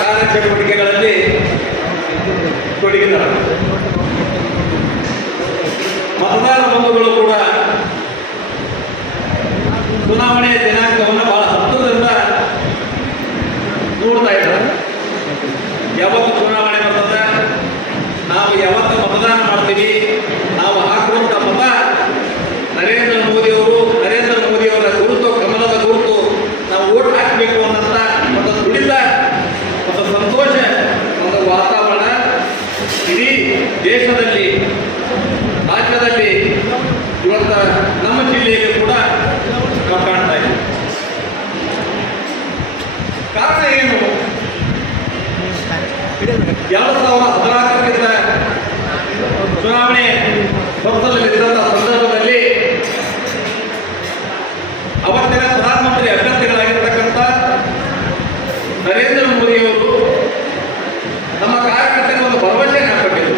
ಕಾರ್ಯಚಟುವಟಿಕೆಗಳಲ್ಲಿ ತೊಡಗಿದ್ದಾರೆ. ಮತದಾರ ಬಂಧುಗಳು ಕೂಡ ಚುನಾವಣೆಯ ದಿನಾಂಕವನ್ನು ಬಹಳ ಹತ್ತಿರದಿಂದ ನೋಡ್ತಾ ಇದ್ದಾರೆ. ಯಾವತ್ತು ಚುನಾವಣೆ ಬರ್ತದೆ, ನಾವು ಯಾವತ್ತು ಮತದಾನ ಮಾಡ್ತೀವಿ, ನಾವು ಹಾಕುವಂಥ ಮತ ನರೇಂದ್ರ ಮೋದಿಯವರ ಗುರುತು, ಕಮಲದ ಗುರುತು ನಾವು ಓಟ್ ಹಾಕಬೇಕು ಅನ್ನಂತ ಒಂದು ತುಡಿತ, ಒಂದು ಸಂತೋಷ, ಒಂದು ವಾತಾವರಣ ಇಡೀ ದೇಶದಲ್ಲಿ, ರಾಜ್ಯದಲ್ಲಿ, ಇವತ್ತ ನಮ್ಮ ಜಿಲ್ಲೆಯಲ್ಲಿ ಕೂಡ ನಾವು ಕಾಣ್ತಾ ಇದ್ದೀವಿ. ಕಾರಣ ಏನು? 2014ಕ್ಕಿಂತ ಚುನಾವಣೆ ಸಂಸದಲ್ಲಿದ್ದಂಥ ಸಂದರ್ಭದಲ್ಲಿ ಅವತ್ತಿನ ಪ್ರಧಾನಮಂತ್ರಿ ಅಭ್ಯರ್ಥಿಗಳಾಗಿರ್ತಕ್ಕಂಥ ನರೇಂದ್ರ ಮೋದಿಯವರು ನಮ್ಮ ಕಾರ್ಯಕರ್ತರಿಗೆ ಒಂದು ಭರವಸೆಯನ್ನು ಹಾಕಬೇಕು.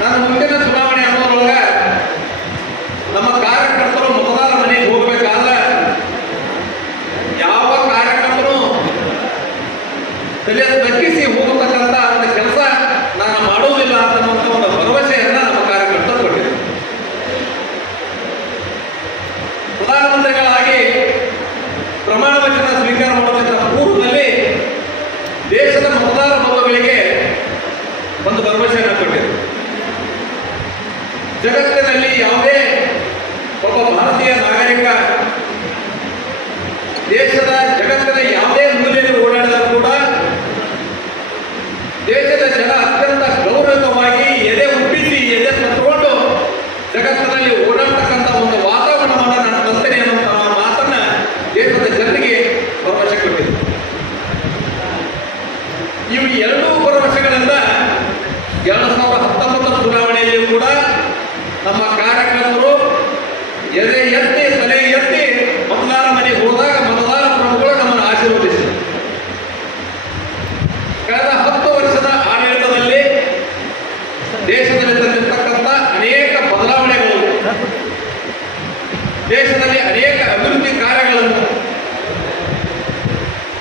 ನಾನು ಮುಂದಿನ ಚುನಾವಣೆ ಅನ್ನೋದ್ರೊಳಗೆ ನಮ್ಮ ಕಾರ್ಯಕರ್ತರು ಮತದಾರ ಮನೆಗೆ ಹೋಗಬೇಕಾದ್ರೆ ಯಾವ ಕಾರ್ಯಕರ್ತರು ತಲೆ ತಗ್ಗಿಸಿ ಹೋಗತಕ್ಕಂಥ ಒಂದು ಕೆಲಸ ನಾನು ಮಾಡುವುದಿಲ್ಲ ಅನ್ನುವಂಥ ಒಂದು ಭರವಸೆಯನ್ನು ನಮ್ಮ ಕಾರ್ಯಕರ್ತರು ಕೊಟ್ಟಿದೆ. ಪ್ರಧಾನಮಂತ್ರಿಗಳಾಗಿ ಪ್ರಮಾಣ ವಚನ ಸ್ವೀಕಾರ ಮಾಡುವಂಥ ಪೂರ್ವದಲ್ಲಿ ದೇಶದ ಮತದಾರ ಬಂಧುಗಳಿಗೆ ಒಂದು ಭರವಸೆಯನ್ನು ಕೊಟ್ಟಿದೆ. ಜಗತ್ತಿನಲ್ಲಿ ಯಾವುದೇ ಒಬ್ಬ ಭಾರತೀಯ ನಾಗರಿಕ ದೇಶದ ಜಗತ್ತಿನ ಯಾವುದೇ ಮೂಲೆಯಲ್ಲಿ ಓಡಾಡಿದರೂ ಕೂಡ ದೇಶದ ಜನ ಅತ್ಯಂತ ಗೌರವವಾಗಿ ಎದೆ ಉಬ್ಬಿಸಿ ಎದೆ ತಟ್ಟುಕೊಂಡು ಜಗತ್ತಿನಲ್ಲಿ ಓಡಾಡ್ತಕ್ಕಂಥ ಒಂದು ವಾತಾವರಣವನ್ನು ನಾನು ತರ್ತೇನೆ ಅನ್ನುವಂಥ ಮಾತನ್ನ ದೇಶದ ಜನರಿಗೆ ಭರವಸೆ ಕೊಟ್ಟಿದೆ. ಇವು ಎರಡೂ ಭರವಸೆಗಳಿಂದ 2019 ಚುನಾವಣೆಯಲ್ಲಿ ಕೂಡ ನಮ್ಮ ಕಾರ್ಯಕರ್ತರು ಎದೆ ಎತ್ತಿ ತಲೆ ಎತ್ತಿ ಮತದಾರ ಮನೆಗೆ ಹೋದಾಗ ಮತದಾರ ಪ್ರಭುಗಳು ನಮ್ಮನ್ನು ಆಶೀರ್ವದಿಸಿದರು. ಕಳೆದ 10 ವರ್ಷದ ಆಡಳಿತದಲ್ಲಿ ದೇಶದಲ್ಲಿ ತಂದಿರತಕ್ಕಂಥ ಅನೇಕ ಬದಲಾವಣೆಗಳು, ದೇಶದಲ್ಲಿ ಅನೇಕ ಅಭಿವೃದ್ಧಿ ಕಾರ್ಯಗಳನ್ನು,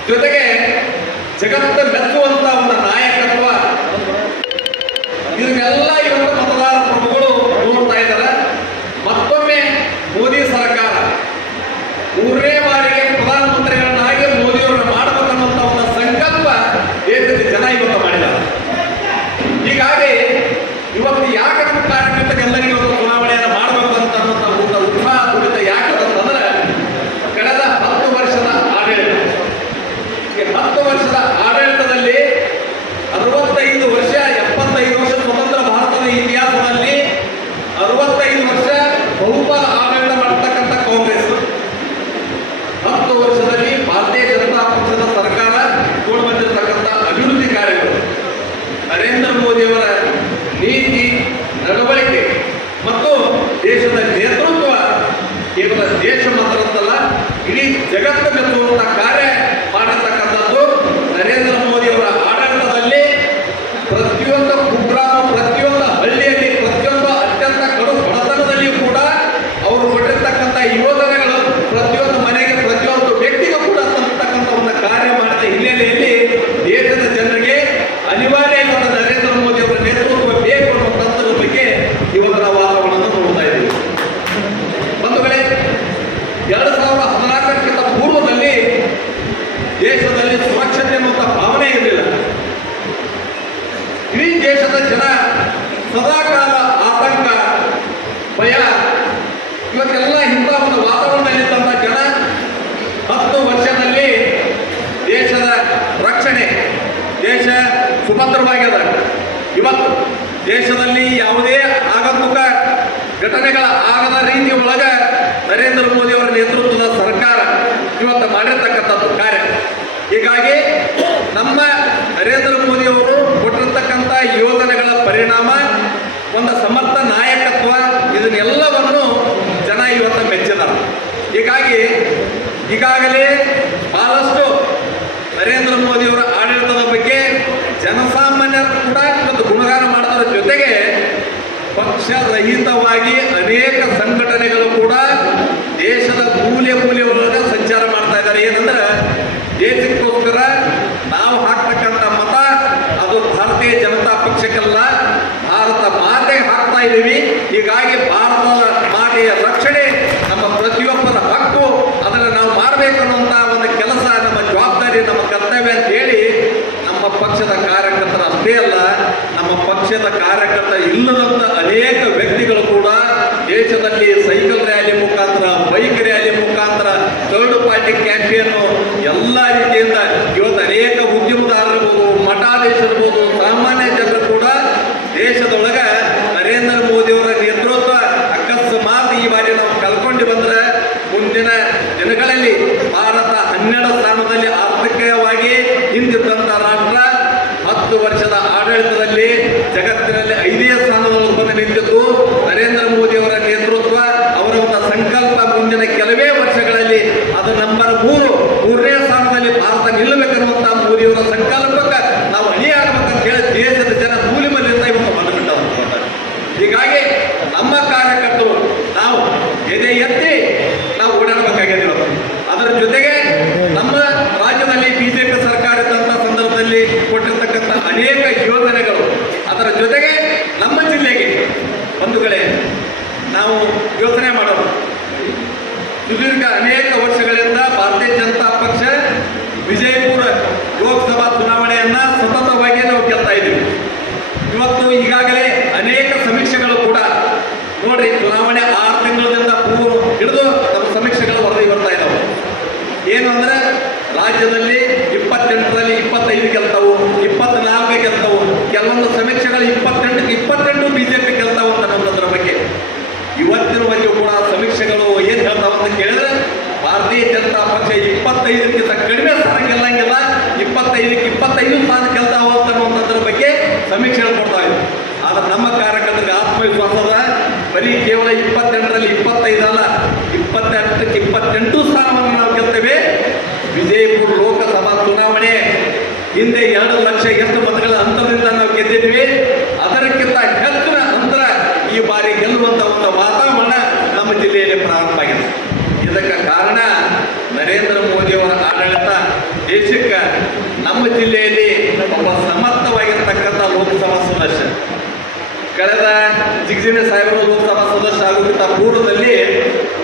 ಜೊತೆಗೆ ಜಗತ್ತ ಮೆಚ್ಚುವಂತ ಒಂದು ನಾಯಕತ್ವ, ಇದನ್ನೆಲ್ಲ ಇವತ್ತು ಮತದಾರ ಪ್ರಭುಗಳು ನೋಡ್ತಾ ಇದ್ದಾರೆ. ಮತ್ತೊಮ್ಮೆ ಮೋದಿ ಸರ್ಕಾರ 3ನೇ ಬಾರಿಗೆ ಪ್ರಧಾನಮಂತ್ರಿಗಳನ್ನಾಗಿ ಮೋದಿಯವರನ್ನು ಮಾಡಬೇಕನ್ನುವಂಥ ಒಂದು ಸಂಕಲ್ಪ ದೇಶದ ಜನ ಇವತ್ತು ಮಾಡಿದ್ದಾರೆ. ಹೀಗಾಗಿ ಇವತ್ತು ಯಾಕೆ ನಮ್ಮ ಕಾರ್ಯಕರ್ತರಿಗೆಲ್ಲರಿಗೂ ಇವತ್ತು ಚುನಾವಣೆಯನ್ನು ಮಾಡಬೇಕು ಅಂತ ಅನ್ನುವಂಥ ಉತ್ಸಾಹ ತುಡಿತ ಯಾಕೆ ಅಂತಂದ್ರೆ ಕಳೆದ 10 ವರ್ಷದ ಆಡಳಿತ. ಈ 10 ವರ್ಷದ ಆಡಳಿತದಲ್ಲಿ 65 ವರ್ಷ 75 ವರ್ಷ ಸ್ವತಂತ್ರ ಭಾರತದ ಇತಿಹಾಸದಲ್ಲಿ 65 ವರ್ಷ ಬಹುಪಾಲು ಆಡಳಿತ ಮಾಡತಕ್ಕಂಥ ಕಾಂಗ್ರೆಸ್, 10 ವರ್ಷದಲ್ಲಿ ಭಾರತೀಯ ಜನತಾ ಪಕ್ಷದ ಸರ್ಕಾರ ತಗೊಂಡು ಬಂದಿರತಕ್ಕಂಥ ಅಭಿವೃದ್ಧಿ ಕಾರ್ಯಗಳು, ನರೇಂದ್ರ ಮೋದಿಯವರ ನೀತಿ ನಡವಳಿಕೆ ಮತ್ತು ದೇಶದ ನೇತೃತ್ವ ಕೇವಲ ದೇಶ ಮಾತ್ರ ಅಂತಲ್ಲ, ಇಡೀ ಜಗತ್ತು ಮೆಚ್ಚುವಂಥ ಕಾರ್ಯ ಮಾಡತಕ್ಕಂಥದ್ದು ನರೇಂದ್ರ ಮೋದಿಯವರ ಆಡಳಿತದಲ್ಲಿ. ಪ್ರತಿಯೊಂದು ಕುಗ್ರಾಮ, ಪ್ರತಿಯೊಂದು ಹಳ್ಳಿಯಲ್ಲಿ, ಪ್ರತಿಯೊಂದು ಅತ್ಯಂತ ಕಡು ಬಡತನದಲ್ಲಿಯೂ ಕೂಡ ಅವರು ಕೊಟ್ಟಿರ್ತಕ್ಕಂಥ ಯೋಜನೆಗಳು ಪ್ರತಿಯೊಂದು ಮನೆಗೆ, ಪ್ರತಿಯೊಂದು ವ್ಯಕ್ತಿಗೂ ಕೂಡ ತಲುಪತಕ್ಕಂಥ ಒಂದು ಕಾರ್ಯ ಮಾಡಿದ ಹಿನ್ನೆಲೆಯಲ್ಲಿ ದೇಶದ ಜನರಿಗೆ ಅನಿವಾರ್ಯ ಇವತ್ತು ನರೇಂದ್ರ ಮೋದಿ ಅವರ ನೇತೃತ್ವ ಬೇಕು ಅನ್ನುವಂಥದ್ರ ಬಗ್ಗೆ ಇವತ್ತು ನಾವು ವಾತಾವರಣವನ್ನು ನೋಡ್ತಾ ಇದ್ದೀವಿ. ಬಂಧುಗಳೇ, 2014ಕ್ಕಿಂತ ಪೂರ್ವದಲ್ಲಿ ದೇಶದಲ್ಲಿ ಸುರಕ್ಷತೆ ಅನ್ನುವಂಥ ಭಾವನೆ ಇರಲಿಲ್ಲ. ಇಡೀ ದೇಶದ ಜನ ಸದಾಕಾಲ ಆತಂಕ, ಭಯ, ಇವತ್ತೆಲ್ಲ ಇಂಥ ಒಂದು ವಾತಾವರಣದಲ್ಲಿದ್ದಂಥ ಜನ 10 ವರ್ಷದಲ್ಲಿ ದೇಶದ ರಕ್ಷಣೆ, ದೇಶ ಸುಭದ್ರವಾಗಿದೆ. ಇವತ್ತು ದೇಶದಲ್ಲಿ ಯಾವುದೇ ಆಗಂತುಕ ಘಟನೆಗಳ ಆಗದ ರೀತಿ ಒಳಗೆ ನರೇಂದ್ರ ಮೋದಿ ಅವರ ನೇತೃತ್ವದ ಸರ್ಕಾರ ಇವತ್ತು ಮಾಡಿರ್ತಕ್ಕಂಥದ್ದು ಕಾರ್ಯ. ಹೀಗಾಗಿ ನಮ್ಮ ನರೇಂದ್ರ ಮೋದಿ ಅವರು ಕೊಟ್ಟಿರ್ತಕ್ಕಂಥ ಯೋಜನೆಗಳ ಪರಿಣಾಮ, ಒಂದು ಸಮರ್ಥ ನಾಯಕತ್ವ, ಇದನ್ನೆಲ್ಲವನ್ನು ಜನ ಇವತ್ತು ಮೆಚ್ಚಿದ್ದಾರೆ. ಹೀಗಾಗಿ ಈಗಾಗಲೇ ಬಹಳಷ್ಟು ನರೇಂದ್ರ ಮೋದಿ ಅವರ ಆಡಳಿತದ ಬಗ್ಗೆ ಜನಸಾಮಾನ್ಯರು ಕೂಡ ಇವತ್ತು ಗುಣಗಾನ ಮಾಡೋದ್ರ ಜೊತೆಗೆ ಪಕ್ಷರಹಿತವಾಗಿ ಅನೇಕ ಸಂಘಟನೆಗಳು ಕೂಡ ದೇಶದ ಮೂಲೆ ಮೂಲೆಯೊಳಗೆ ಸಂಚಾರ ಮಾಡ್ತಾ ಇದ್ದಾರೆ. ಏನಂದ್ರೆ ದೇಶಕ್ಕೆ ಅದಕ್ಕೋಸ್ಕರ ನಾವು ಹಾಕ್ತಕ್ಕಂಥ ಮತ ಅದು ಭಾರತೀಯ ಜನತಾ ಪಕ್ಷಕ್ಕಲ್ಲ, ಭಾರತ ಮಾತೆಗೆ ಹಾಕ್ತಾ ಇದ್ದೀವಿ. ಹೀಗಾಗಿ ಭಾರತದ ಮಾತೆಯ ರಕ್ಷಣೆ ನಮ್ಮ ಪ್ರತಿಯೊಬ್ಬರ ಹಕ್ಕು, ಅದನ್ನು ನಾವು ಮಾಡಬೇಕು ಅನ್ನುವಂಥ ಒಂದು ಕೆಲಸ ನಮ್ಮ ಜವಾಬ್ದಾರಿ, ನಮ್ಮ ಕರ್ತವ್ಯ ಅಂತ ಹೇಳಿ ನಮ್ಮ ಪಕ್ಷದ ಕಾರ್ಯಕರ್ತರು ಅಷ್ಟೇ ಅಲ್ಲ, ನಮ್ಮ ಪಕ್ಷದ ಕಾರ್ಯಕರ್ತ ಇಲ್ಲದಂತ ಅನೇಕ ವ್ಯಕ್ತಿಗಳು ಕೂಡ ದೇಶದಲ್ಲಿ ಸೈಕಲ್ ರ್ಯಾಲಿ ಮುಖಾಂತರ, ಬೈಕ್ ರ್ಯಾಲಿ ಮುಖಾಂತರ, ಥರ್ಡ್ ಪಾರ್ಟಿ ಕ್ಯಾಂಪೇನು ಎಲ್ಲ ರೀತಿಯಿಂದ ಇವತ್ತು ಅನೇಕ ಉದ್ಯಮದಾರರಿರ್ಬೋದು, ಮಠಾಧೀಶರಿರ್ಬೋದು, ಸಾಮಾನ್ಯ ಜನರು ಕೂಡ ದೇಶದೊಳಗ ನರೇಂದ್ರ ಮೋದಿಯವರ ನೇತೃತ್ವ ಅಕಸ್ಮಾತ್ ಈ ಬಾರಿ ನಾವು ಕಲ್ಕೊಂಡು ಬಂದ್ರೆ ಮುಂದಿನ ದಿನಗಳಲ್ಲಿ ಭಾರತ 12 ಸ್ಥಾನದಲ್ಲಿ ಆರ್ಥಿಕವಾಗಿ ಹಿಂದಿದ್ದಂಥ ರಾಷ್ಟ್ರ 10 ವರ್ಷದ ಆಡಳಿತದಲ್ಲಿ ಜಗತ್ತಿನಲ್ಲಿ 5ನೇ ಸ್ಥಾನದಲ್ಲಿ ಬಂದು ನಿಂತಿದ್ದು ನರೇಂದ್ರ ಮೋದಿಯವರ ನೇತೃತ್ವ, ಅವರ ಒಂದು ಸಂಕಲ್ಪ ಮುಂದಿನ ಕೆಲವೇ ವರ್ಷಗಳಲ್ಲಿ ಅದು ನಂಬರ್ 3ನೇ ಸ್ಥಾನದಲ್ಲಿ ಭಾರತ ನಿಲ್ಲಬೇಕನ್ನುವಂಥ ಮೋದಿಯವರ ಸಂಕಲ್ಪಕ್ಕೆ ನಾವು ಅಣಿಯಾಗಬೇಕಂತ ಹೇಳಿ ದೇಶದ ಜನ ಮೂಲಿಮಲ್ಲಿಂದ ಇವತ್ತು ಬಂದುಬಿಟ್ಟವರು. ಹೀಗಾಗಿ ನಮ್ಮ ಕಾರ್ಯಕರ್ತರು ನಾವು ಎದೆ ಎತ್ತಿ ನಾವು ಓಡಾಡಬೇಕಾಗಿದೆ. ಅದರ ಜೊತೆಗೆ ನಮ್ಮ ರಾಜ್ಯದಲ್ಲಿ ಬಿಜೆಪಿ ಸರ್ಕಾರ ಇದ್ದಂಥ ಸಂದರ್ಭದಲ್ಲಿ ಕೊಟ್ಟಿರ್ತಕ್ಕಂಥ ಅನೇಕ ಯೋಜನೆಗಳು, ಅದರ ಜೊತೆಗೆ ನಮ್ಮ ಜಿಲ್ಲೆಗೆ ಬಂಧುಗಳೇ ನಾವು ಯೋಚನೆ ಮಾಡೋದು, ಸುದೀರ್ಘ ಅನೇಕ ವರ್ಷಗಳಿಂದ ಭಾರತೀಯ ಜನತಾ ಪಕ್ಷ ವಿಜಯಪುರ ಲೋಕಸಭಾ ಚುನಾವಣೆಯನ್ನ ಸತತವಾಗಿ ನಾವು ಗೆಲ್ತಾ ಇದ್ದೀವಿ. ಇವತ್ತು ಈಗಾಗಲೇ ಅನೇಕ ಸಮೀಕ್ಷೆಗಳು ಕೂಡ ನೋಡ್ರಿ, ಚುನಾವಣೆ 6 ತಿಂಗಳಿಂದ ಹಿಡಿದು ನಮ್ಮ ಸಮೀಕ್ಷೆಗಳು ವರದಿ ಬರ್ತಾ ಇದ್ದಾವೆ. ಏನು ಅಂದ್ರೆ ರಾಜ್ಯದಲ್ಲಿ 28ರಲ್ಲಿ 25 ಗೆಲ್ತಾವು, 24 ಗೆಲ್ತಾವು, ಕೆಲವೊಂದು ಸಮೀಕ್ಷೆಗಳು 28 ಬಿಜೆಪಿ ಗೆಲ್ತಾವು ಅಂತ ಅನ್ನೋದ್ರ ಬಗ್ಗೆ ಇವತ್ತಿನವರೆಗೂ ಕೂಡ ಸಮೀಕ್ಷೆಗಳು ಏನ್ ಹೇಳ್ತಾವ ಅಂತ ಕೇಳಿದ್ರೆ ಭಾರತೀಯ ಜನತಾ ಪಕ್ಷ 25ಕ್ಕಿಂತ ಕಡಿಮೆ ಸ್ಥಾನ ಗೆಲ್ಲಂಗಿಲ್ಲ, 25ಕ್ಕೆ 25 ಸ್ಥಾನ ಗೆಲ್ತಾವ ಅಂತ ಅನ್ನೋದ್ರ ಬಗ್ಗೆ ಸಮೀಕ್ಷೆಗಳು ಕೊಡ್ತಾ ಇದ್ವಿ. ಆದ್ರೆ ನಮ್ಮ ಕಾರ್ಯಕರ್ತರಿಗೆ ಆತ್ಮವಿಶ್ವಾಸದ ಬರೀ ಕೇವಲ 28ರಲ್ಲಿ 25 ಅಲ್ಲ, 28ಕ್ಕೆ 28 ಸ್ಥಾನವನ್ನು ನಾವು ಗೆಲ್ತೇವೆ. ವಿಜಯಪುರ ಲೋಕಸಭಾ ಚುನಾವಣೆ ಹಿಂದೆ 2 ಲಕ್ಷ ಎಷ್ಟು ಮತಗಳ ಅಂತರದಿಂದ ನಾವು ಗೆದ್ದಿದ್ವಿ. ಅದಕ್ಕಿಂತ ಹೆಚ್ಚಿನ ಅಂತರ ಈ ಬಾರಿ ಗೆಲ್ಲುವಂತ ಒಂದು ವಾತಾವರಣ ನಮ್ಮ ಜಿಲ್ಲೆಯಲ್ಲಿ ಪ್ರಾರಂಭ ಆಗಿದೆ. ಇದಕ್ಕೆ ಕಾರಣ ನರೇಂದ್ರ ಮೋದಿಯವರ ಆಡಳಿತ. ದೇಶಕ್ಕೆ ನಮ್ಮ ಜಿಲ್ಲೆಯಲ್ಲಿ ಒಬ್ಬ ಸಮರ್ಥವಾಗಿರ್ತಕ್ಕಂಥ ಲೋಕಸಭಾ ಸದಸ್ಯ, ಕಳೆದ ಜಿಗ್ಜಿನ ಸಾಹೇಬರು ಲೋಕಸಭಾ ಸದಸ್ಯ ಆಗುವಂತ ಪೂರ್ವದಲ್ಲಿ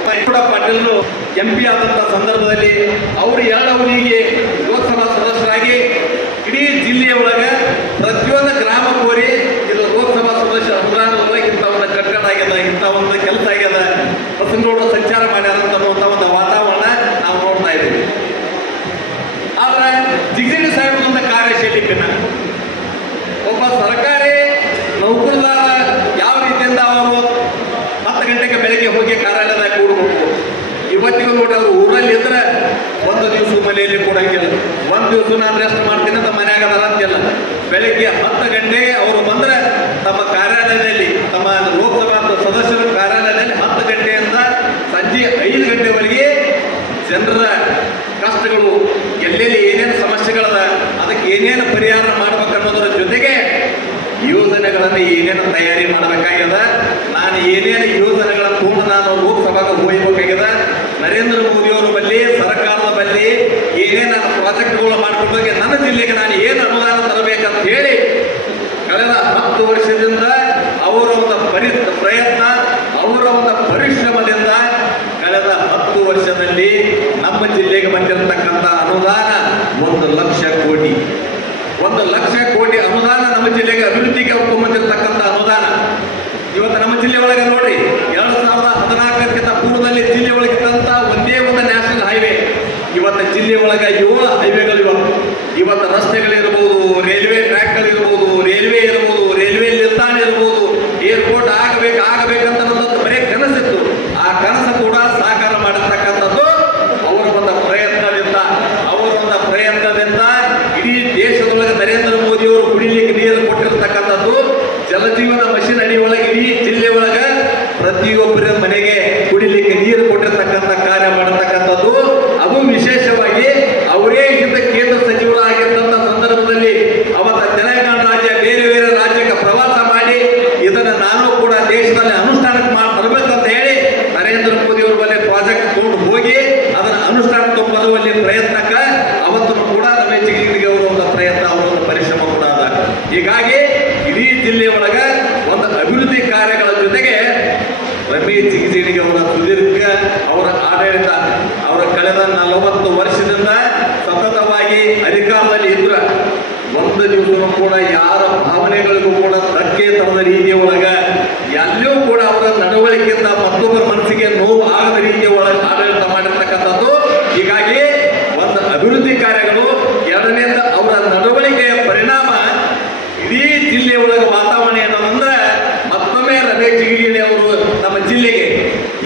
ಪಾಟೀಲ್ MP ಆದಂಥ ಸಂದರ್ಭದಲ್ಲಿ ಅವರು 2 ಅವಧಿಗೆ ಲೋಕಸಭಾ ಸದಸ್ಯರಾಗಿ ಇಡೀ ಜಿಲ್ಲೆಯ ಒಳಗೆ ಪ್ರತಿಯೊಂದು ಗ್ರಾಮ ಕೋರಿ ಇದು ಲೋಕಸಭಾ ಸದಸ್ಯ ಅನುದಾನದೊಳಗೆ ಇಂಥ ಒಂದು ಕಟ್ಟಡ ಆಗ್ಯದ, ಇಂಥ ಒಂದು ಕೆಲಸ ಆಗ್ಯದ, ಬಸವನಗೌಡರು ಸಂಚಾರ ಮಾಡ್ಯಾರ ಅನ್ನುವಂಥ ಒಂದು ವಾತಾವರಣ ನಾವು ನೋಡ್ತಾ ಇದ್ದೀವಿ. ಆದ್ರೆ ಜಿಗ್ಜಿನ ಸಾಹೇಬರ ಕಾರ್ಯಶೈಲಿ ಭಿನ್ನ. ಒಬ್ಬ ಸರ್ಕಾರಿ ನೌಕರದಾರ ಯಾವ ರೀತಿಯಿಂದ ಅವರು 10 ಗಂಟೆಗೆ ಬೆಳಗ್ಗೆ ಹೋಗಿ ಕಾರ್ಯಾಲಯದಾಗ ಕೂಡಬೇಕು. ಇವತ್ತಿಗೂ ನೋಡಿ ಅವರು ಊರಲ್ಲಿ ಇದ್ರೆ 1 ದಿವಸ ಮನೆಯಲ್ಲಿ ಕೂಡಂಗಿಲ್ಲ, 1 ದಿವಸ ನಾನು ರೆಸ್ಟ್ ಮಾಡ್ತೀನಿ ಅಂತ ಮನ್ಯಾಗ ಅಂತಿಲ್ಲ. ಬೆಳಗ್ಗೆ 10 ಗಂಟೆಗೆ ಅವರು ಬಂದ್ರೆ ತಮ್ಮ ಕಾರ್ಯಾಲಯದಲ್ಲಿ, ತಮ್ಮ ಲೋಕಸಭಾ ಸದಸ್ಯರ ಕಾರ್ಯಾಲಯದಲ್ಲಿ 10 ಗಂಟೆಯಿಂದ ಸಂಜೆ 5 ಗಂಟೆವರೆಗೆ ಜನರ ಕಷ್ಟಗಳು, ಎಲ್ಲೆಲ್ಲಿ ಏನೇನು ಸಮಸ್ಯೆಗಳದ, ಅದಕ್ಕೆ ಏನೇನು ಪರಿಹಾರ ಮಾಡ್ಬೇಕನ್ನೋದ್ರ ಜೊತೆಗೆ ಯೋಜನೆಗಳನ್ನು ಏನೇನು ತಯಾರಿ ಮಾಡಬೇಕಾಗ್ಯದ, ನಾನು ಏನೇನು ಯೋಜನೆಗಳನ್ನು ತುಂಬ ನಾನು ಲೋಕಸಭಾಗೆ ಹೋಗಬೇಕಾಗ್ಯದ, ನರೇಂದ್ರ ಮೋದಿಯವರ ಬಳಿ ಸರ್ಕಾರದ ಬಳಿ ಏನೇನು ನಾನು ಪ್ರಾಜೆಕ್ಟ್ಗಳು ಮಾಡ್ಕೊಡ್ಬೇಕು, ನನ್ನ ಜಿಲ್ಲೆಗೆ ನಾನು ಏನು ಅನುದಾನ ತರಬೇಕಂತ ಹೇಳಿ ಕಳೆದ 10 ವರ್ಷದಿಂದ ಅವರ ಒಂದು ಪ್ರಯತ್ನ, ಅವರ ಒಂದು ಪರಿಶ್ರಮದಿಂದ ಕಳೆದ 10 ವರ್ಷದಲ್ಲಿ ನಮ್ಮ ಜಿಲ್ಲೆಗೆ ಬಂದಿರತಕ್ಕಂಥ ಅನುದಾನ 1 ಲಕ್ಷ ಕೋಟಿ. 1 ಲಕ್ಷ ಕೋಟಿ ಅನುದಾನ ನಮ್ಮ ಜಿಲ್ಲೆಗೆ ಅಭಿವೃದ್ಧಿಗೆ ಒಪ್ಕೊಂಡ್ಬಂದಿರತಕ್ಕಂಥ ಅನುದಾನ. ಇವತ್ತು ನಮ್ಮ ಜಿಲ್ಲೆ ಒಳಗೆ ನೋಡ್ರಿ, 2014ಕ್ಕಿಂತ ಪೂರ್ವದಲ್ಲಿ ಜಿಲ್ಲೆ ಒಳಗಿದ್ದಂಥ ಒಂದೇ ಒಂದು ನ್ಯಾಷನಲ್ ಹೈವೇ, ಇವತ್ತು ಜಿಲ್ಲೆ ಒಳಗೆ 7 ಹೈವೇಗಳು. ಇವತ್ತು ರಸ್ತೆಗಳಿರ್ಬೋದು, ರೈಲ್ವೆ ಟ್ರ್ಯಾಕ್ಗಳಿರ್ಬೋದು, ರೈಲ್ವೆ ಇರ್ಬೋದು, ರೈಲ್ವೆ ನಿಲ್ದಾಣ ಇರ್ಬೋದು, ಏರ್ಪೋರ್ಟ್ ಆಗಬೇಕಂತ ಬರೀ ಕನಸಿತ್ತು. ಆ ಕನಸು ಕೂಡ ಸಾಕಾರ ಮಾಡಿರ್ತಕ್ಕಂಥದ್ದು ಅವರ ಒಂದು ಪ್ರಯತ್ನದಿಂದ ಇಡೀ ದೇಶದೊಳಗೆ ನರೇಂದ್ರ ಮೋದಿಯವರು ಕುಡಿಲಿಕ್ಕೆ ನೀರು ಕೊಟ್ಟಿರ್ತಕ್ಕಂಥದ್ದು, ಜಲಜೀವನ ಮಿಷನ್ ಅಡಿ ಒಳಗೆ ಇಡೀ ಜಿಲ್ಲೆ ಒಳಗೆ ಪ್ರತಿಯೊಬ್ಬರ ಮನೆಗೆ ಕುಡಿಲಿಕ್ಕೆ ನೀರು ಕೊಟ್ಟಿರ್ತಕ್ಕಂಥ ಕಾರ್ಯ ಮಾಡತಕ್ಕಂಥದ್ದು. ಅದು ವಿಶೇಷವಾಗಿ ಅವರೇ ಹಿಂದೆ ಕೇಂದ್ರ ಸಚಿವರಾಗಿದ್ದಂಥ ಸಂದರ್ಭದಲ್ಲಿ ಅವತ್ತ ತೆಲಂಗಾಣ ರಾಜ್ಯ, ಬೇರೆ ಬೇರೆ ರಾಜ್ಯಕ್ಕೆ ಪ್ರವಾಸ ಮಾಡಿ ಇದನ್ನು ನಾನು ಕೂಡ ದೇಶದಲ್ಲಿ ಅನುಷ್ಠಾನಕ್ಕೆ ತರಬೇಕಂತ ಹೇಳಿ ನರೇಂದ್ರ ಮೋದಿಯವರ ಬಳಿ ಪ್ರಾಜೆಕ್ಟ್ ತಗೊಂಡು ಹೋಗಿ ಅದನ್ನು ಅನುಷ್ಠಾನ ತುಂಬುವಲ್ಲಿ ಪ್ರಯತ್ನಕ್ಕೆ ಅವತ್ತು ಕೂಡ ಒಂದು ದಿವಸ ಕೂಡ ಯಾರ ಭಾವನೆಗಳಿಗೂ ಕೂಡ ಧಕ್ಕೆ ತರದ ರೀತಿಯ ಒಳಗ ಎಲ್ಲೂ ಕೂಡ ಅವರ ನಡವಳಿಕೆಯಿಂದ ಮತ್ತೊಬ್ಬರ ಮನಸ್ಸಿಗೆ ನೋವು ಆಗದ ರೀತಿಯ ಒಳಗೆ ಆಡಳಿತ ಮಾಡಿರ್ತಕ್ಕಂಥದ್ದು. ಹೀಗಾಗಿ ಒಂದು ಅಭಿವೃದ್ಧಿ ಕಾರ್ಯಗಳು, ಎರಡನೇದ ಅವರ ನಡವಳಿಕೆಯ ಪರಿಣಾಮ ಇಡೀ ಜಿಲ್ಲೆಯ ಒಳಗೆ ವಾತಾವರಣ ಏನಂದ್ರೆ ಮತ್ತೊಮ್ಮೆ ರಮೇಶ್ ಜಿಗಜಿಣಗಿ ಅವರು ನಮ್ಮ ಜಿಲ್ಲೆಗೆ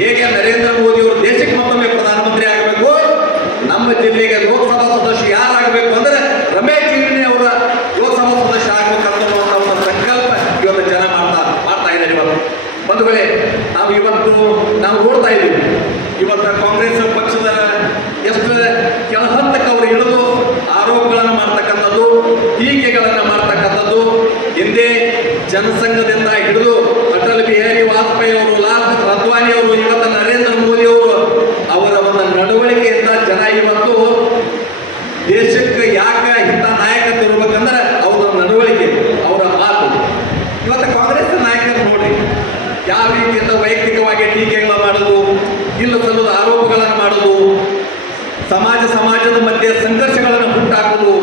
ಹೇಗೆ ನರೇಂದ್ರ ಮೋದಿ ಅವರು ದೇಶಕ್ಕೆ ಮತ್ತೊಮ್ಮೆ ಪ್ರಧಾನಮಂತ್ರಿ ಆಗಬೇಕು, ನಮ್ಮ ಜಿಲ್ಲೆಗೆ ಲೋಕಸಭಾ ಸದಸ್ಯ ಯಾರಾಗಬೇಕು ಅಂದ್ರೆ ರಮೇಶ್ ಜಿಗಜಿಣಗಿ ಅವರ ಲೋಕಸಭಾ ಸದಸ್ಯ ಆಗಬೇಕಂತ ಒಂದು ಸಂಕಲ್ಪ ಇವತ್ತು ಜನ ಮಾಡ್ತಾ ಇದ್ದಾರೆ. ಇವತ್ತು ಒಂದು ವೇಳೆ ನಾವು ನೋಡ್ತಾ ಇದ್ದೀವಿ ಇವತ್ತು ಕಾಂಗ್ರೆಸ್ ಪಕ್ಷದ ಎಷ್ಟು ಕೆಳ ಹಂತಕ್ಕೆ ಅವರು ಇಳಿದು ಆರೋಪಗಳನ್ನು ಮಾಡ್ತಕ್ಕಂಥದ್ದು, ಟೀಕೆಗಳನ್ನು ಮಾಡ್ತಕ್ಕಂಥದ್ದು. ಹಿಂದೆ ಜನಸಂಘದಿಂದ ಹಿಡಿದು ಅಟಲ್ ಬಿಹಾರಿ ವಾಜಪೇಯಿ ಅವರು, ಲಾಲ್ ಅದ್ವಾನಿ ಅವರು, ಇವತ್ತು ನರೇಂದ್ರ ಮೋದಿ ಅವರು, ಅವರ ಒಂದು ನಡವಳಿಕೆಯಿಂದ ಜನ ಇವತ್ತು ದೇಶಕ್ಕೆ ಯಾಕೆ ಇಂಥ ನಾಯಕತ್ವ ಇರ್ಬೇಕಂದ್ರೆ ಅವರ ನಡವಳಿಕೆ, ಅವರ ಮಾತು. ಇವತ್ತು ಕಾಂಗ್ರೆಸ್ ನಾಯಕರು ನೋಡಿ ಯಾವ ರೀತಿಯಿಂದ ವೈಯಕ್ತಿಕವಾಗಿ ಟೀಕೆಗಳು ಮಾಡೋದು, ಇಲ್ಲ ಸಲ್ಲದ ಆರೋಪಗಳನ್ನು ಮಾಡೋದು, ಸಮಾಜದ ಮಧ್ಯೆ ಸಂಘರ್ಷಗಳನ್ನು ಹುಟ್ಟಾಕೋದು,